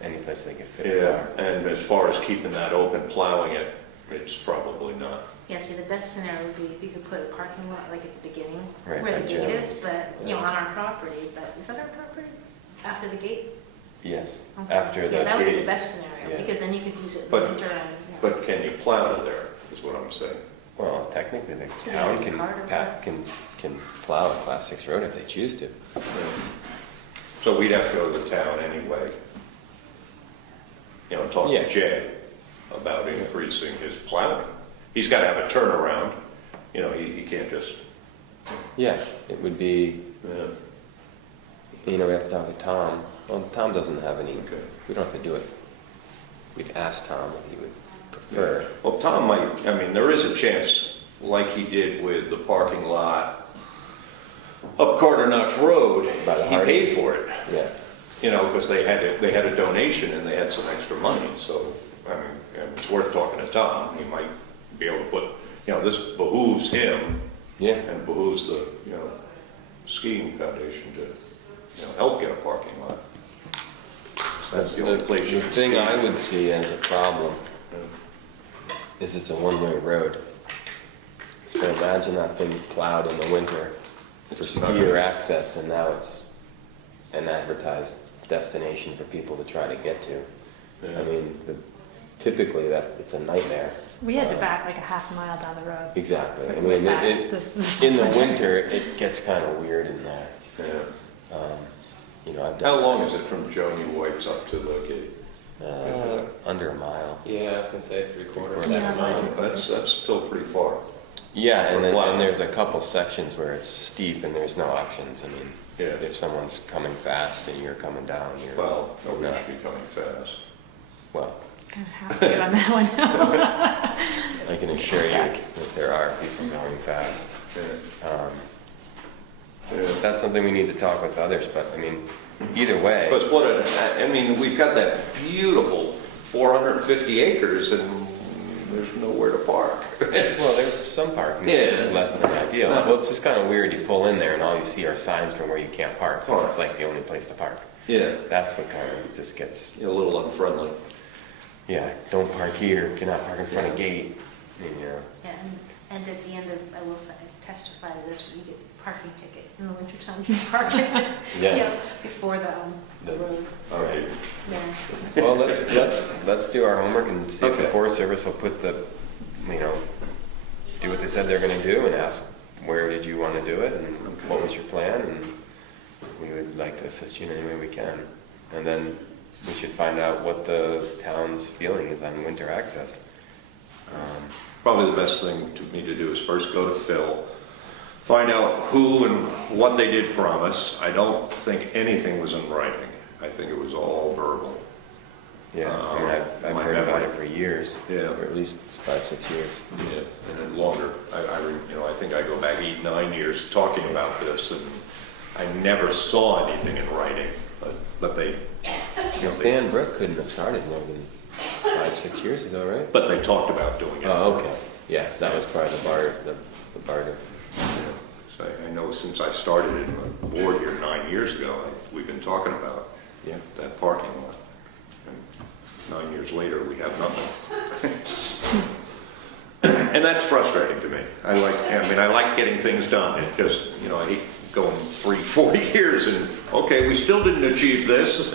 any place they could fit a Yeah, car. and as far as keeping that open, plowing it, it's probably not. Yeah, see, the best scenario would be if you could put a parking lot like at the beginning, Right, where by the gate Jones. is, but, on our property, but is that our property? After the gate? Yes, Okay. after Yeah, that would be gate. the best scenario, Yeah. because then you could use it in the But- winter and, But can you plow there, is what I'm saying. well, technically the So town they have a car to can plow a Class 6 road if they choose to. So we'd have to go to the town anyway. Talk Yeah. to Jay about increasing his plowing. He's got to have a turnaround, he can't just, Yeah, it would be, yeah, we have to talk to Tom. Well, Tom doesn't have any, okay. we don't have to do it. We'd ask Tom what he would prefer. Well, Tom might, there is a chance, like he did with the parking lot up Carter Notch Road, By the he Hardings? paid for it. Yeah. You know, because they had a donation and they had some extra money, so, I mean, and it's worth talking to Tom. He might be able to put, you know, this behooves him Yeah. and behooves the, you know, skiing foundation to, you know, help get a parking lot. That's the only place you The can thing ski. I would see as a problem is it's a one-way road. So imagine that thing plowed in the winter for It's not- skier access, and now it's an advertised destination for people to try to get to. Yeah. I mean, typically it's a nightmare. We had to back like a half a mile down the road. Exactly. I Way mean, back, in the section. winter, it gets kind of weird in there. Yeah. You know, I've How done long is it from Joni White's up to the gate? under a mile. Yeah, I was gonna say 3/4. Yeah, like- That's still pretty far. Yeah, For and then plowing. and there's a couple sections where it's steep and there's no options. I mean, Yeah. if someone's coming fast and you're coming down, you're Well, nobody not. should be coming fast. Well, Kind of have to on that one now. I can assure you Stuck. that there are people going fast. Yeah. Yeah. That's something we need to talk with others, but I mean, either way. Because I mean, we've got that beautiful 450 acres and there's nowhere to park. Well, there's some parking, Yeah. it's just less than ideal. Well, it's just kind of weird, you pull in there and all you see are signs from where you can't park. Park. It's like the only place to park. Yeah, That's what kind of just gets, a little unfriendly. yeah, don't park here, cannot park in front of Yeah. gate. And, you know, Yeah, and at the end of, I will say, testify to this, when you get a parking ticket in the wintertime, you park it, Yeah. before the road. Okay. Yeah. well, let's do our homework and see if the Okay. Forest Service will put the, you know, do what they said they're gonna do and ask, where did you want to do it and what was your plan? And we would like to assist you in any way we can. And then we should find out what the town's feeling is on winter access. Probably the best thing to me to do is first go to Phil, find out who and what they did promise. I don't think anything was in writing. I think it was all verbal. Yeah, I mean, I've My heard about memory. it for years, Yeah. or at least 5-6 years. Yeah, and then longer. You know, I think I go back 8-9 years talking about this, and I never saw anything in writing. But they, you know, Van Brook couldn't have started more than 5-6 years ago, right? but they talked about doing it. Oh, for- okay. Yeah, that was part of the barter. Yeah. So I know since I started in the board here 9 years ago, we've been talking about Yeah. that parking lot. And 9 years later, we have nothing. And that's frustrating to me. I like getting things done. It just, you know, I hate going 3-4 years and, okay, we still didn't achieve this.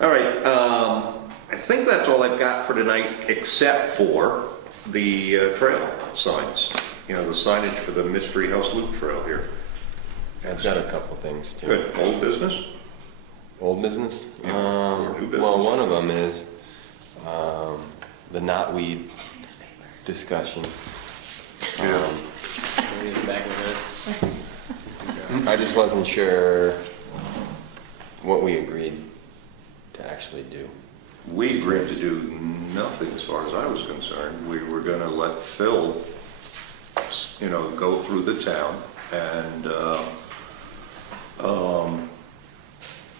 All right, I think that's all I've got for tonight, except for the trail signs. You know, the signage for the Mystery House Loop Trail here. I've got a couple things too. Good, old business? Old business? Yeah, or new business. Well, one of them is the knotweed discussion. Yeah. Back in the minutes. I just wasn't sure what we agreed to actually do. We agreed to do nothing as far as I was concerned. We were gonna let Phil, you know, go through the town and,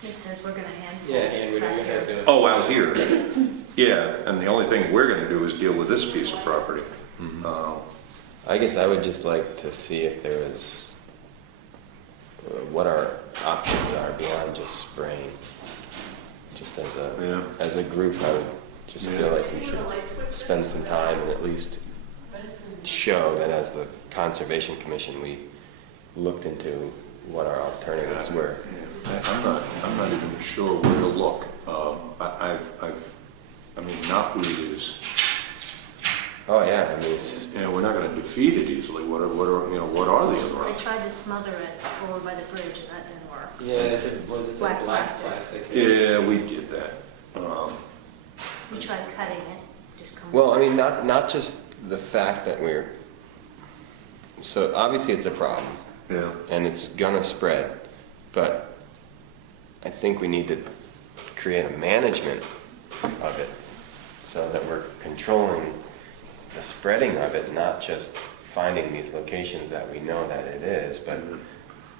It says we're gonna hand. Yeah, and we don't use that soon. oh, out here. Yeah, and the only thing we're gonna do is deal with this piece of property. I guess I would just like to see if there is, what our options are beyond just spraying. Just Yeah. as a group, I would just Yeah. feel like we should spend some time and at least show that as the Conservation Commission, we looked into what our alternatives were. I'm not even sure where to look. I mean, knotweed is, Oh, yeah, I mean, you know, we're not gonna defeat it easily. What are the other I options? tried to smother it over by the bridge and that didn't work. Yeah, they said, what is it, Black black plastic. plastic? Yeah, we did that. We tried cutting it, just come. well, I mean, not just the fact that so obviously it's a problem, Yeah. and it's gonna spread, but I think we need to create a management of it so that we're controlling the spreading of it, not just finding these locations that we know that it is, but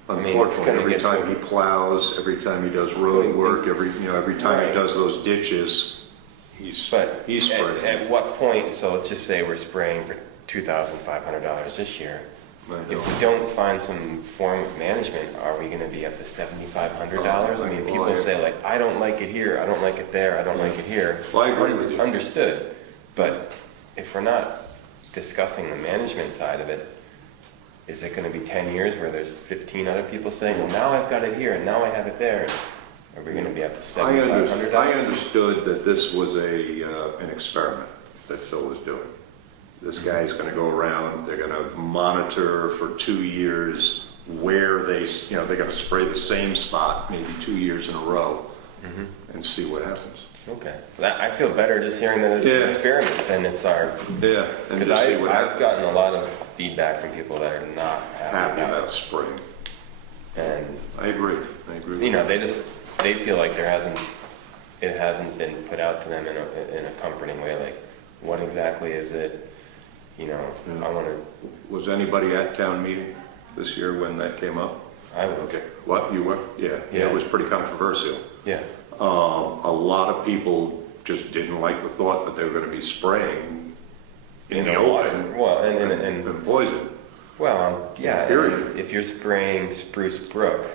I mean, it's Unfortunately, gonna every get time to- he plows, every time he does road work, every time he Right. does those ditches, he's But spreading. at what point, so let's just say we're spraying for $2,500 this year. I know. If we don't find some form of management, are we gonna be up to $7,500? I mean, Well, people say like, I don't like it here, I don't like it there, I don't like it here. Well, I agree with you. Understood, but if we're not discussing the management side of it, is it gonna be 10 years where there's 15 other people saying, well, now I've got it here and now I have it there? Are we gonna be up to $7,500? I understood that this was an experiment that Phil was doing. This guy's gonna go around, they're gonna monitor for 2 years where they're gonna spray the same spot, maybe 2 years in a row, Mhm. and see what happens. Okay, I feel better just hearing that it's Yeah. an experiment than it's our, Yeah, and because just see what I've happens. gotten a lot of feedback from people that are not Happy about spraying. And, I agree, I agree. you know, they feel like it hasn't been put out to them in a comforting way, like, what exactly is it? You know, Yeah. I wanna, Was anybody at town meeting this year when that came up? I would, Okay, what, you were? Yeah, Yeah. it was pretty controversial. yeah, A lot of people just didn't like the thought that they were gonna be spraying in the open Well, and, and poison. well, yeah, Period. and if you're spraying Spruce Brook,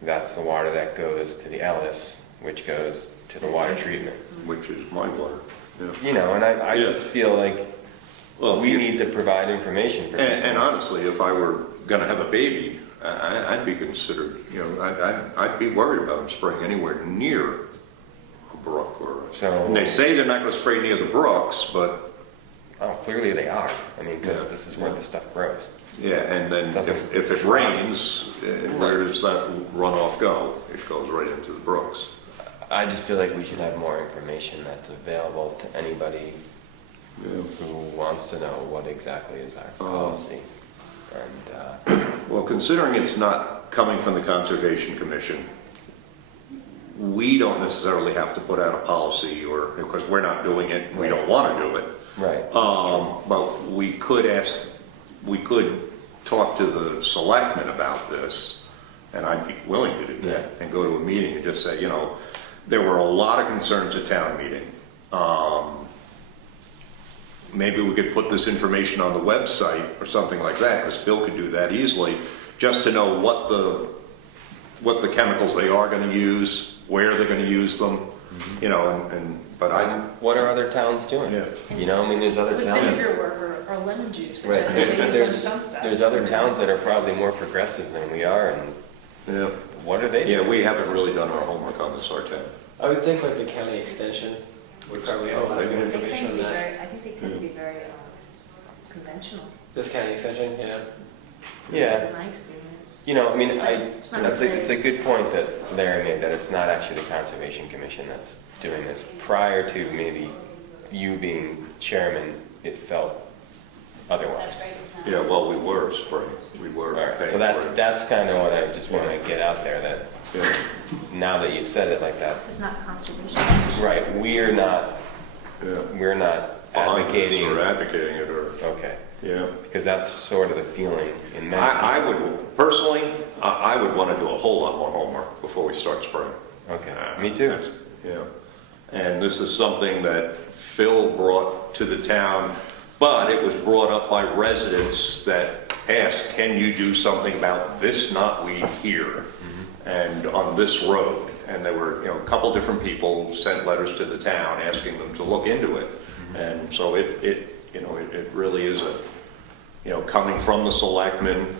that's the water that goes to the Ellis, which goes to the water treatment. Which is my water, yeah. You know, and I Yeah. just feel like Well, we need to provide information for people. and honestly, if I were gonna have a baby, I'd be considered, I'd be worried about them spraying anywhere near a brook or. So- And they say they're not gonna spray near the brooks, but, Oh, clearly they are. I mean, because Yeah. this is where the stuff grows. yeah, and then if it rains, where does that runoff go? It goes right into the brooks. I just feel like we should have more information that's available to anybody Yeah. who wants to know what exactly is our Oh. policy. And, Well, considering it's not coming from the Conservation Commission, we don't necessarily have to put out a policy because we're not doing it, we don't want to do it. right. But we could talk to the selectmen about this, and I'd be willing to do that, Yeah. and go to a meeting and just say, there were a lot of concerns at town meeting. Maybe we could put this information on the website or something like that, because Phil could do that easily, just to know what the chemicals they are going to use, where they're going to use them, but What are other towns doing? Yeah. You know, I mean, there's other With towns. vinegar work or lemon juice, which Right, I know they use on some stuff. there's other towns that are probably more progressive than we are, and Yeah, what are they yeah, doing? we haven't really done our homework on this, our town. I would think like the county extension would probably have a lot of They They information tend to on be that. very, I think they tend to be very conventional, This county extension, yeah. Yeah, in my experience. you know, I mean, It's not it's a good point that Larry made, that it's not actually the Conservation Commission that's doing this. Prior to maybe you being chairman, it felt otherwise. Yeah, well, we were spraying, we All were. right, paying so for it. that's kind of what I just want to get out there, that Yeah. now that you've said it like that, This is not conservation. commission, right, this is- we're not Behind this advocating, or advocating it, or, okay, yeah. because that's sort of the feeling in many. I would, personally, I would want to do a whole lot more homework before we start spraying. Okay, me too. Yeah. And this is something that Phil brought to the town, but it was brought up by residents that asked, can you do something about this knotweed here and on this road? And there were, a couple different people sent letters to the town asking them to look into it. And so it really is coming from the selectmen.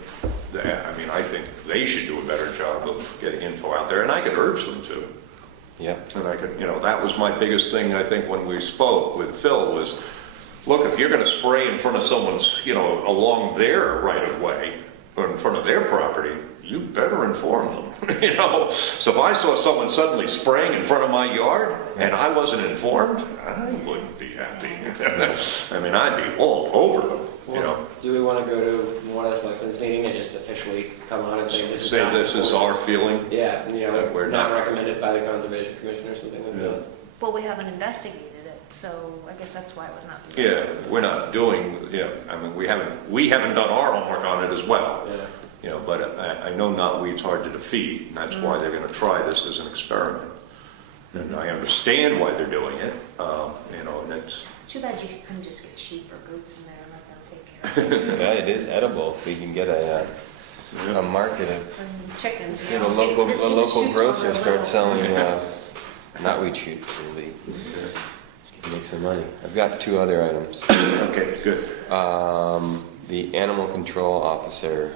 I mean, I think they should do a better job of getting info out there, and I could urge them to. Yeah, And I could, that was my biggest thing, I think, when we spoke with Phil, was, look, if you're gonna spray in front of someone's, along their right of way, or in front of their property, you better inform them, So if I saw someone suddenly spraying in front of my yard, and I wasn't informed, I wouldn't be happy. I mean, I'd be all over them, Well, do we want to go to one of the selectmen's meeting and just officially come on and say this is Say not this is supported? our feeling. Yeah, That we're not not- recommended by the Conservation Commission or something like Yeah. that. Well, we haven't investigated it, so I guess that's why it was not. Yeah, we're not doing, I mean, we haven't done our homework on it as well. Yeah. But I know knotweed's hard to defeat, and that's why they're gonna try this as an experiment. And I understand why they're doing it, and it's, Too bad you couldn't just get sheep or goats in there and let them take care of it. Yeah, it is edible. If we can get a market of And chickens, you get know. a local the local shoots all grocer real start little. selling knotweed shoots, and we can make some money. I've got 2 other items. okay, good. The animal control officer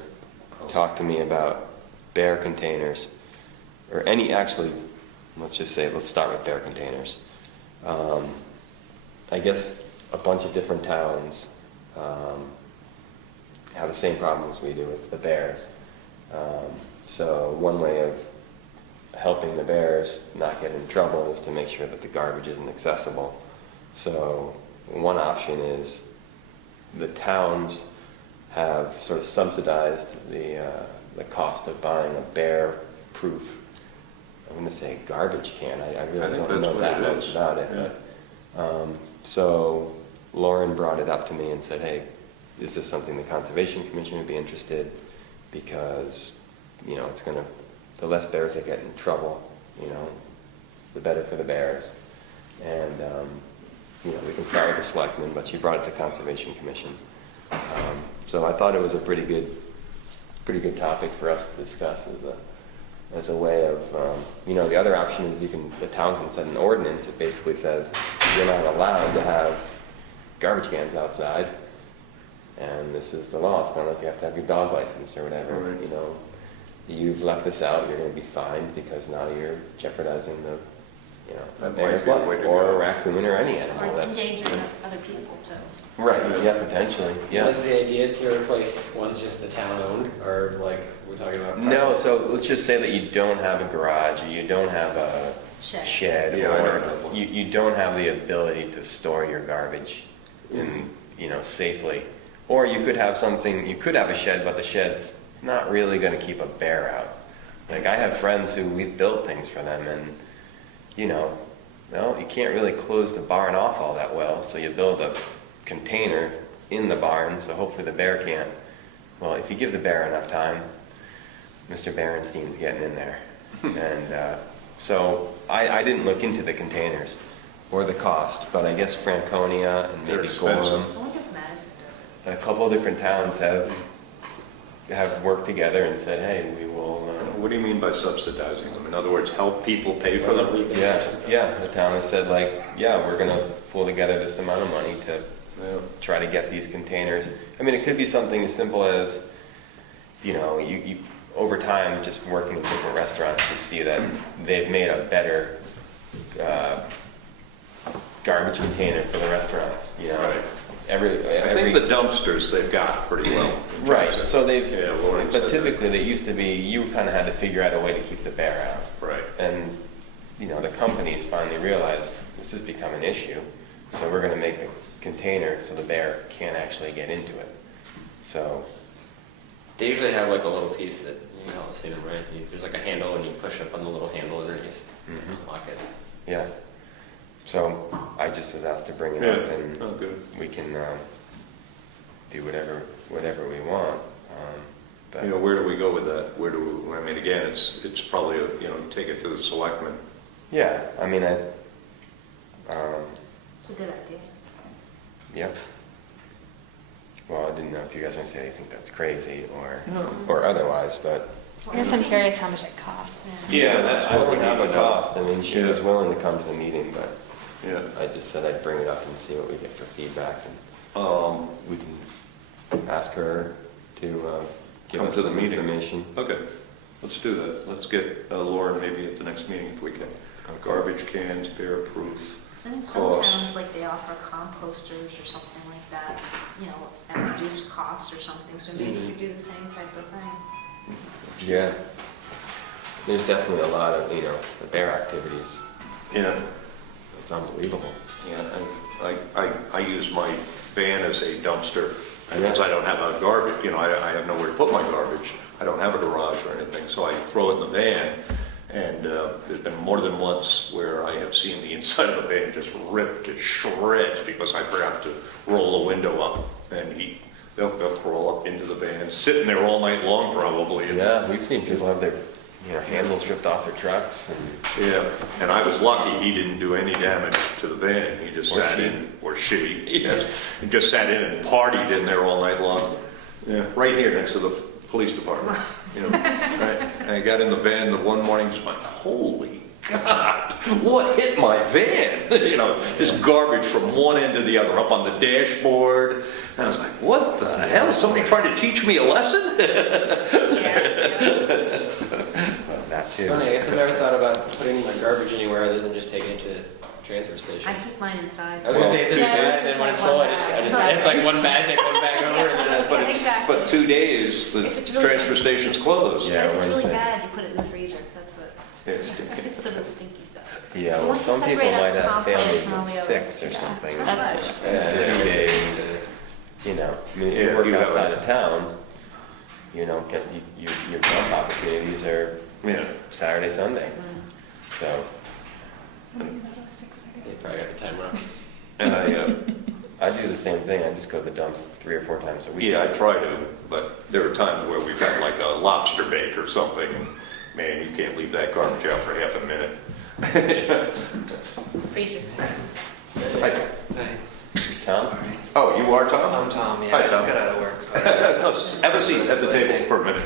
talked to me about bear containers, or actually, let's start with bear containers. I guess a bunch of different towns have the same problem as we do with the bears. So one way of helping the bears not get in trouble is to make sure that the garbage isn't accessible. So one option is the towns have sort of subsidized the cost of buying a bear-proof, I'm going to say garbage can. I really I think don't know that's that what it much is. about it. Yeah. But, so Lauren brought it up to me and said, hey, is this something the Conservation Commission would be interested? Because, it's going to, the less bears that get in trouble, the better for the bears. And, we can start with the selectmen, but she brought it to Conservation Commission. So I thought it was a pretty good topic for us to discuss as a way of, the other option is the town can set an ordinance that basically says you're not allowed to have garbage cans outside, and this is the law. It's kind of like you have to have your dog license or whatever. Right. You've left this out, you're going to be fined because now you're jeopardizing the, That bear's might be a life, way to or go. a raccoon or any animal. Or That's endangering other people too. right. Yeah, potentially. Yeah. Was the idea to replace ones just the town owned, or like we're talking about? No, so let's just say that you don't have a garage, or you don't have a shed, Yeah, I or don't have one. you don't have the ability to store your garbage in, safely. Or you could have a shed, but the shed's not really going to keep a bear out. Like I have friends who we've built things for them, and well, you can't really close the barn off all that well, so you build a container in the barn, so hopefully the bear can't. Well, if you give the bear enough time, Mr. Berenstein's getting in there. And so I didn't look into the containers or the cost, but I guess Franconia and They're maybe expensive. Gorham, I wonder if Madison does it. a couple of different towns have worked together and said, hey, we will. What do you mean by subsidizing them? In other words, help people pay for them? Yeah, the town has said we're going to pull together this amount of money to Yeah. try to get these containers. I mean, it could be something as simple as, you over time, just working in different restaurants, you see that they've made a better garbage container for the restaurants. Right. Every I think the dumpsters they've got pretty well. right. So they've, Yeah, Lauren but said typically they used to be you kind of had to figure out a way to keep the bear out. that. Right. And, the companies finally realized this has become an issue, so we're going to make the container so the bear can't actually get into it. So, They usually have like a little piece that I've seen them, right? There's like a handle, and you push up on the little handle underneath, lock it. yeah. So I just was asked to bring it Yeah. up, and Oh, good. we can do whatever we want. But Where do we go with that? I mean, again, it's probably, take it to the selectmen. yeah, I mean, It's a good idea. yeah. Well, I didn't know if you guys want to say you think that's crazy or No. or otherwise, but I guess I'm curious how much it costs. Yeah, that's I what we don't have need a to know. cost. I mean, she Yeah. was willing to come to the meeting, but Yeah. I just said I'd bring it up and see what we get for feedback, and we can ask her to give Come us to the some meeting. information. Okay, let's do that. Let's get Lauren maybe at the next meeting if we can. Garbage cans, bear proof. So in some Cost. towns, they offer composters or something like that, at reduced cost or something, so maybe you could do the same type of thing. Yeah. There's definitely a lot of, the bear activities. Yeah. It's unbelievable. Yeah, and I use my van as a dumpster, because I don't have a garbage, I have nowhere to put my garbage. I don't have a garage or anything, so I throw it in the van, And there's been more than once where I have seen the inside of the van just ripped to shreds because I forgot to roll the window up. And they'll crawl up into the van, sitting there all night long probably. And, Yeah, we've seen people have their, handles ripped off their trucks and. yeah, and I was lucky he didn't do any damage to the van. He just Or sat she. in, or she, yes. He just sat in and partied in there all night long. Yeah, right here next to the police department. Right? And I got in the van the one morning, just went, holy God, what hit my van? Just garbage from one end to the other, up on the dashboard. And I was like, what the hell? Is somebody trying to teach me a lesson? That too. Funny, I guess I've never thought about putting my garbage anywhere other than just taking it to the transfer station. I keep mine inside. I was gonna say it's Yeah, inside, it's and then when like it's full, one I just bag. it's like one bag, take one bag over, and then But, Exactly. but 2 days, the If it's really- transfer station's closed. Yeah. But if it's really Wednesday. bad, you put it in the freezer. That's what. It's- It's the real stinky stuff. Yeah, But well, once you some people separate out might the have compost families from all of the other- 6 or Yeah. something. It's not much. Yeah. 2 days. I mean, if Yeah, you work you have outside a- of town, your jump opportunities are Yeah. Saturday, Sunday. So, They probably got the time wrong. And I do the same thing. I just go to the dump 3 or 4 times a week. yeah, I try to, but there are times where we've had like a lobster bake or something, and man, you can't leave that garbage out for half a minute. Freezer. Hi. Tom? Oh, you are Tom? I'm Tom, yeah, Hi, I just Tom. got out of work, so. No, have a seat at the table for a minute.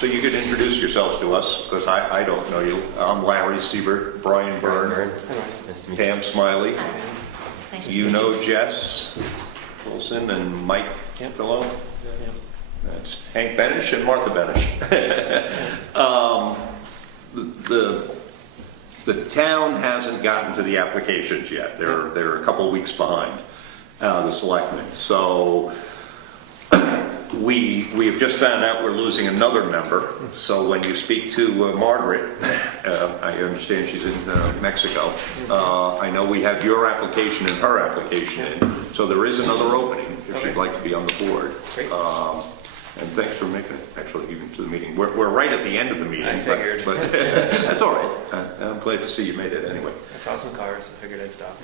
So you could introduce yourselves to us, because I don't know you. I'm Larry Siebert, Brian Byrne, Nice to meet you. Pam Smiley. Hi. Nice to You meet know Jess Wilson and Mike Fillo? That's Hank Benish and Martha Benish. The town hasn't gotten to the applications yet. They're a couple weeks behind, the selectmen. So we have just found out we're losing another member. So when you speak to Margaret, I understand she's in Mexico. I know we have your application and her application in. So there is another opening if she'd like to be on the board. Great. And thanks for making it, actually, even to the meeting. We're right at the end of the meeting. I figured. But that's all right. I'm glad to see you made it anyway. I saw some cars, I figured I'd stop.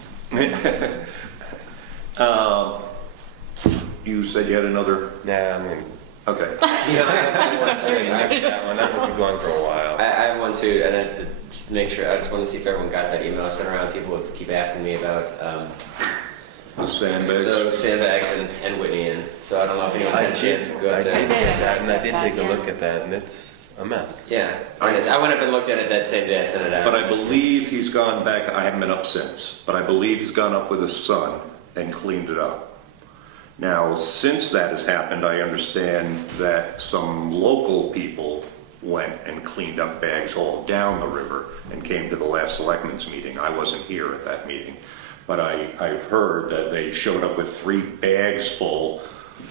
You said you had another, Nah, I mean, okay. that one, that would be going for a while. I have one too, and I just to make sure, I just wanted to see if everyone got that email I sent around. People would keep asking me about The sandbags. the sandbags and Whitney, and so I don't know if anyone's had a chance to go I up did there. get that, and I did take a Yeah. look at that, and it's a mess. Yeah, I went up and looked at it that same day I sent it out. But I believe he's gone back, I haven't been up since, but I believe he's gone up with his son and cleaned it up. Now, since that has happened, I understand that some local people went and cleaned up bags all down the river and came to the last selectmen's meeting. I wasn't here at that meeting, but I've heard that they showed up with 3 bags full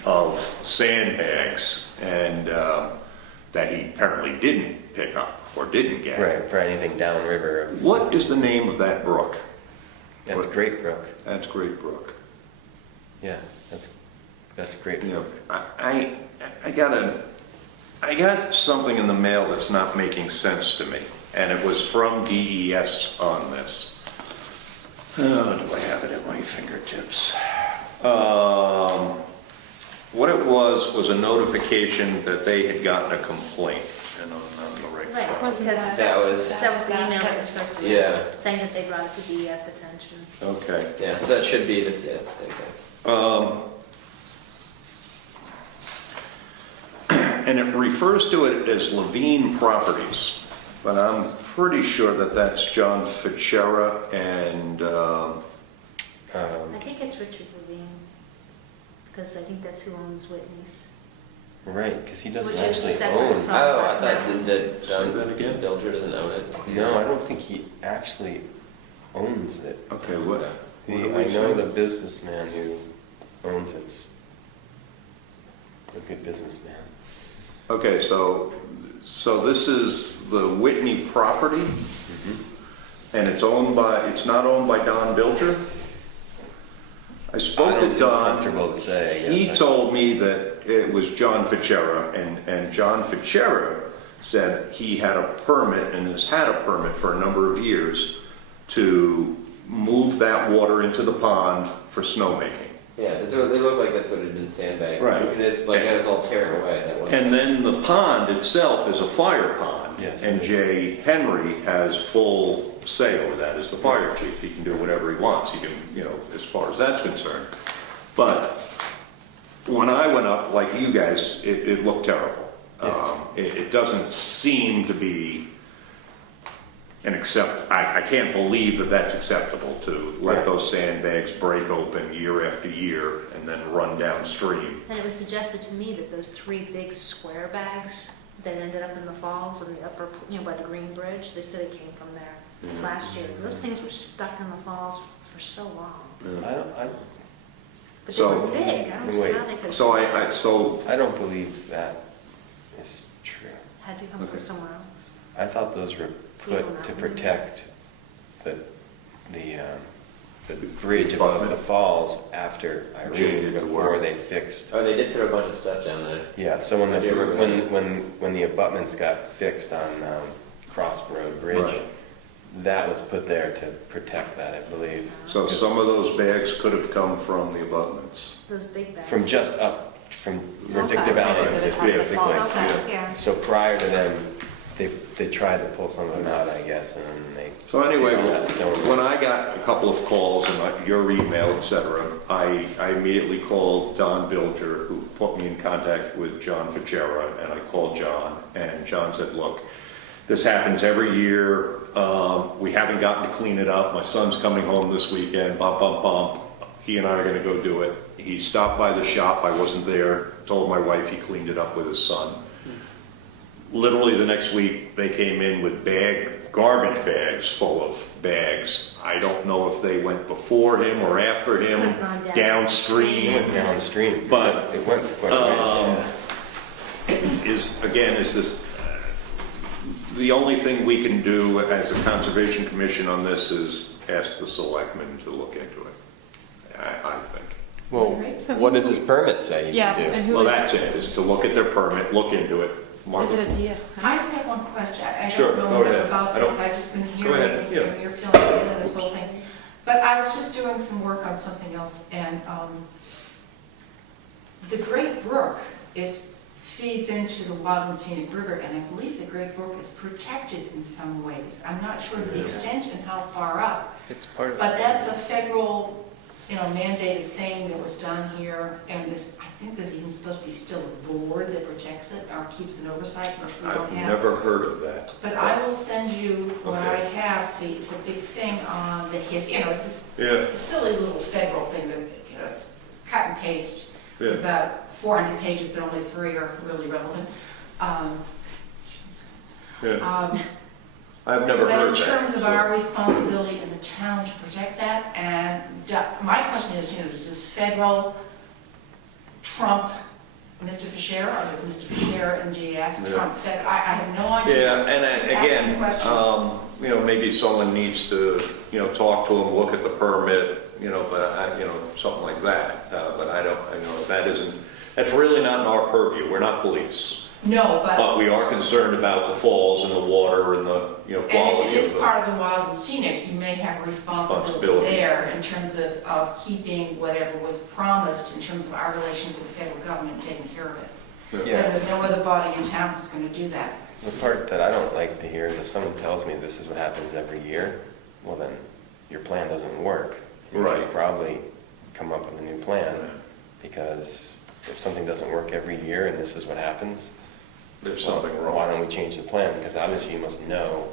of sandbags and that he apparently didn't pick up or didn't get. Right, for anything downriver. What is the name of that brook? That's Great Brook. That's Great Brook. Yeah, that's Great You know, Brook. I got something in the mail that's not making sense to me, and it was from DES on this. Oh, do I have it at my fingertips? What it was a notification that they had gotten a complaint, and I'm on the right. Right, Wasn't because that- That was- that was the email that was circulated. Yeah. Saying that they brought it to DES attention. Okay. Yeah, so that should be the same thing. And it refers to it as Levine Properties, but I'm pretty sure that that's John Fitzgerald and, I think it's Richard Levine, because I think that's who owns Whitney's. Right, because he doesn't Which is actually separate own. from- Oh, I thought that Say that again? Bilger doesn't own it. No, I don't think he actually owns it. okay, what? I What do we know say? the businessman who owns it. A good businessman. Okay, so this is the Whitney property, and it's not owned by Don Bilger? I I spoke don't to feel Don. comfortable to say, I He guess. told me that it was John Fitzgerald, and John Fitzgerald said he had a permit and has had a permit for a number of years to move that water into the pond for snowmaking. Yeah, they look like that's what had been sandbagged. Right. Because it's like, it's all tearing away. That one. And then the pond itself is a fire pond. Yes. And Jay Henry has full say over that as the fire chief. He can do whatever he wants. He can, as far as that's concerned. But when I went up, like you guys, it looked terrible. It doesn't seem to be I can't believe that that's acceptable to let those sandbags break open year after year and then run downstream. And it was suggested to me that those 3 big square bags that ended up in the falls in the upper, by the Green Bridge, they said it came from there last year. Those things were stuck in the falls for so long. But they were big. I don't see how they could. I don't believe that is true. Had to come from somewhere else. I thought those were put to protect the bridge above the falls after Irene, before they fixed. Oh, they did throw a bunch of stuff down there. Yeah, so when I do remember when the abutments got fixed on Crossroad Bridge, Right. that was put there to protect that, I believe. So some of those bags could have come from the abutments. Those big bags. From just up, from where Okay. Dick DeVallis is, Okay. basically. Okay, yeah. So prior to them, they tried to pull some of them out, I guess, and then they. So anyway, all that stone. when I got a couple of calls and your email, etc., I immediately called Don Bilger, who put me in contact with John Fitzgerald, and I called John, and John said, look, this happens every year. We haven't gotten to clean it up. My son's coming home this weekend, bump, bump, bump. He and I are going to go do it. He stopped by the shop. I wasn't there. Told my wife he cleaned it up with his son. Literally the next week, they came in with garbage bags full of bags. I don't know if they went before him or after him, Could have gone down. It downstream. went downstream, But, it went for quite a ways. Is this, the only thing we can do as a Conservation Commission on this is ask the selectmen to look into it, I think. Well, So what who- does this permit say you Yeah, can do? and who Well, is, that's it, is to look at their permit, look into it. is Martha? it a DS I permit? just have one question. I Sure, don't go know enough ahead. about I this. don't- I've just been Go hearing, ahead, yeah. and you're filling me in this whole thing. But I was just doing some work on something else, and the Great Brook feeds into the Wild and Scenic River, and I believe the Great Brook is protected in some ways. I'm not sure of the extent and how far up, It's part of. but that's a federal, mandated thing that was done here, and I think there's even supposed to be still a board that protects it or keeps an oversight, which we don't I've have. never heard of that. But I will send you what I Okay. have, the big thing on the it's this Yeah, silly little federal thing that, it's cut and paste, yeah. about 400 pages, but only 3 are really relevant. Yeah. I've never But heard in that. terms of so- our responsibility in the town to protect that, and my question is, does federal trump Mr. Fisher, or does Mr. Fisher and GS Yeah. trump fed? I have no idea. Yeah, and Just asking again, the question. maybe someone needs to, talk to them, look at the permit, but something like that. But I don't, that's really not in our purview. We're not police. No, But we are concerned about the falls and the water and the, and if quality it of is the. part of the wild and scenic, you may have a responsibility Responsibility. there in terms of keeping whatever was promised in terms of our relation with the federal government taking care of it. Because Yeah, there's no other body in town who's going to do that. the part that I don't like to hear is if someone tells me this is what happens every year, well then, your plan doesn't work. You should Right. probably come up with a new plan, because if something doesn't work every year and this is what happens, There's well, something why wrong. don't we change the plan? Because obviously you must know,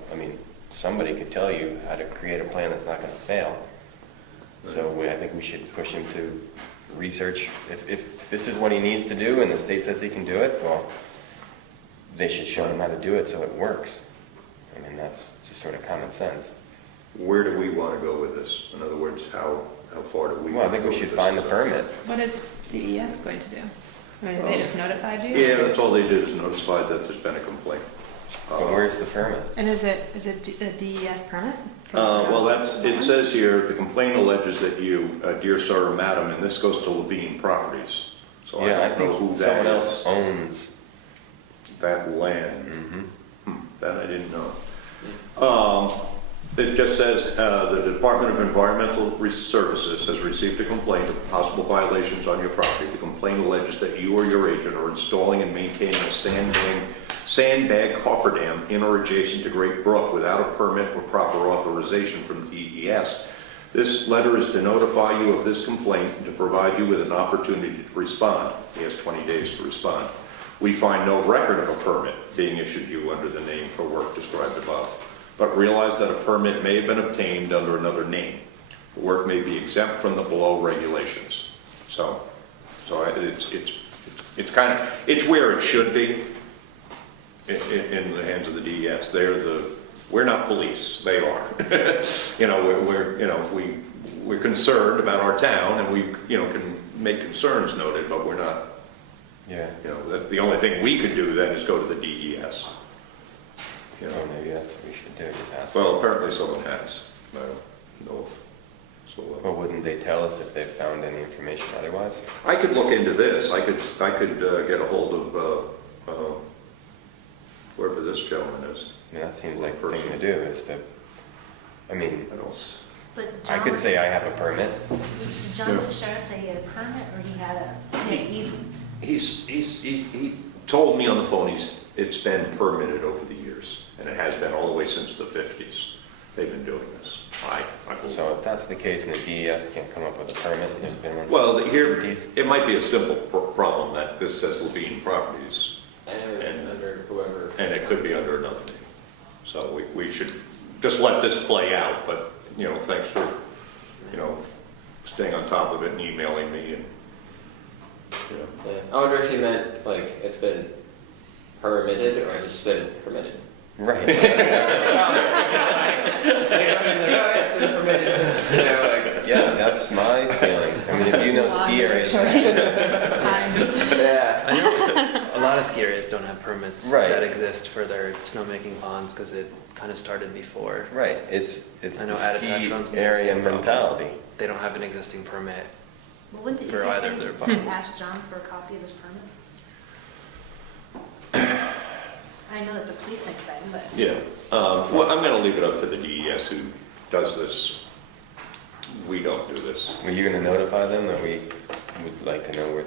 somebody could tell you how to create a plan that's not gonna fail. So I think we should push him to research, if this is what he needs to do and the state says he can do it, well, they should show him how to do it so it works. That's just sort of common sense. Where do we want to go with this? In other words, how far do we? Well, I think we should find the permit. What is DES going to do? They just notified you? Yeah, that's all they did is notify that there's been a complaint. But where's the permit? And is it a DES permit? Well, it says here, the complaint alleges that you, dear sir or madam, and this goes to Levine Properties. So I Yeah, I don't know who think that someone is. else owns. That land. Mhm. That I didn't know. It just says, the Department of Environmental Services has received a complaint of possible violations on your property. The complaint alleges that you or your agent are installing and maintaining a sandbag cofferdam in or adjacent to Great Brook without a permit or proper authorization from DES. This letter is to notify you of this complaint and to provide you with an opportunity to respond. He has 20 days to respond. We find no record of a permit being issued you under the name for work described above, but realize that a permit may have been obtained under another name. The work may be exempt from the below regulations. So it's kind of, it's where it should be in the hands of the DES. We're not police, they are. We're concerned about our town, and we, can make concerns noted, but we're not. Yeah. The only thing we could do then is go to the DES. Oh, maybe that's what we should do, just ask. Well, apparently someone has. I don't know if, so. Well, wouldn't they tell us if they found any information otherwise? I could look into this. I could get a hold of whoever this gentleman is. I mean, that seems like the thing to do is to, I mean, I don't. But I John, could say I have a permit. did John Fisher say he had a permit or he had an easement? He told me on the phone it's been permitted over the years, and it has been all the way since the 50s. They've been doing this. I believe. So if that's the case and the DES can't come up with a permit, and there's been one. Well, since the here, 50s. it might be a simple problem that this says Levine Properties, And it's under whoever. and it could be under another name. So we should just let this play out, but, thanks for, staying on top of it and emailing me and, Yeah. I wonder if you meant, like, it's been permitted or just been permitted. Right. It's been permitted since, Yeah, that's my feeling. I mean, if you know ski areas. yeah. I know a lot of ski areas don't have permits Right. that exist for their snowmaking ponds because it kind of started before. Right, it's I know the Attitash ski runs into the area same problem. mentality. They don't have an existing permit. Well, wouldn't the For easiest either thing of their be ponds. ask John for a copy of his permit? I know that's a precinct thing, but yeah. Well, I'm going to leave it up to the DES who does this. We don't do this. Were you going to notify them that we would like to know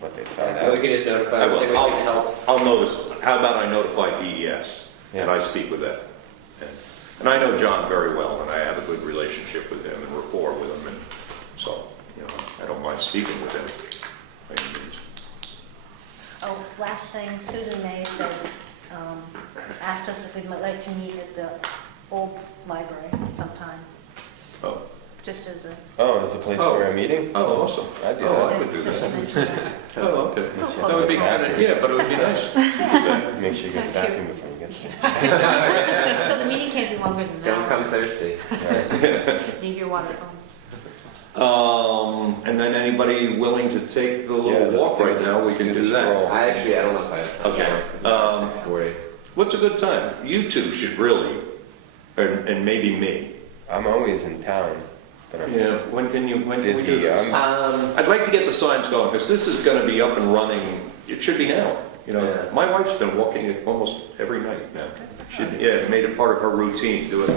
what they found We out? could just notify I them, will. think we can help. I'll notice. How about I notify DES and Yeah. I speak with them? And I know John very well, and I have a good relationship with him and rapport with him, and so I don't mind speaking with him. by any means. oh, last thing, Susan May said, asked us if we'd like to meet at the old library sometime, Oh, just as a. Oh, is the place Oh. for a meeting? oh, awesome. I'd do Oh, that. I would do So she that. mentioned that. Oh, okay. Oh, That would be kind of, yeah, but it would be nice. Make sure you get the bathroom before you get there. So the meeting can't be longer than that. Don't come thirsty. Right. Leave your water home. And then anybody willing to take the Yeah, little let's walk do right this. now, we Let's can do do this that. stroll. I don't know if I have time. Okay. Now, 'cause it's 6:40. What's a good time? You two should really, and maybe me. I'm always in town, but I'm Yeah, when can we do busy. this? I'd like to get the signs going, because this is gonna be up and running, it should be now. Yeah. My wife's been walking it almost every night now. She, made it part of her routine, do it.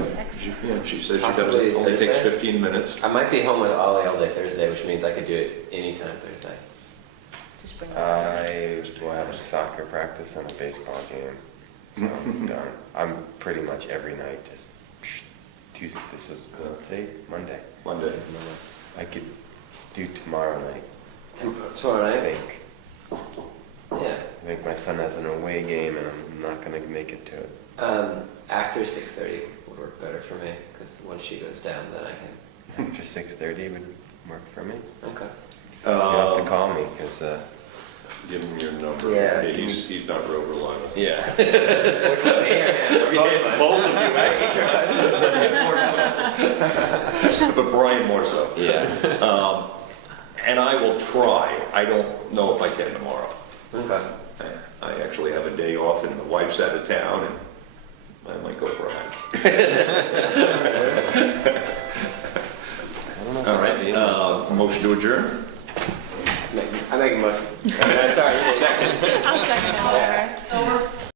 She says she does Possibly it, only takes Thursday? 15 minutes. I might be home with Ollie all day Thursday, which means I could do it anytime Thursday. Just bring it. I will have a soccer practice and a baseball game. So I'm done. I'm pretty much every night just Tuesday. This was today, Monday. Monday. I could do tomorrow night. Tomorrow I night? think. Yeah. I think my son has an away game, and I'm not going to make it to it. After 6:30 would work better for me, because once she goes down, then I can. After 6:30 would work for me. Okay. You'll have to call me because. Give him your number. Yeah. He's not real reliable. Yeah. Which one? Me or him? Both of you, actually. But Brian more so. Yeah. And I will try. I don't know if I can tomorrow. Okay. I actually have a day off and the wife's out of town and I might go for a hike. I don't know if All I right, could be in this. motion to adjourn? I make a motion. Sorry, second. I'll second it, whatever. So we're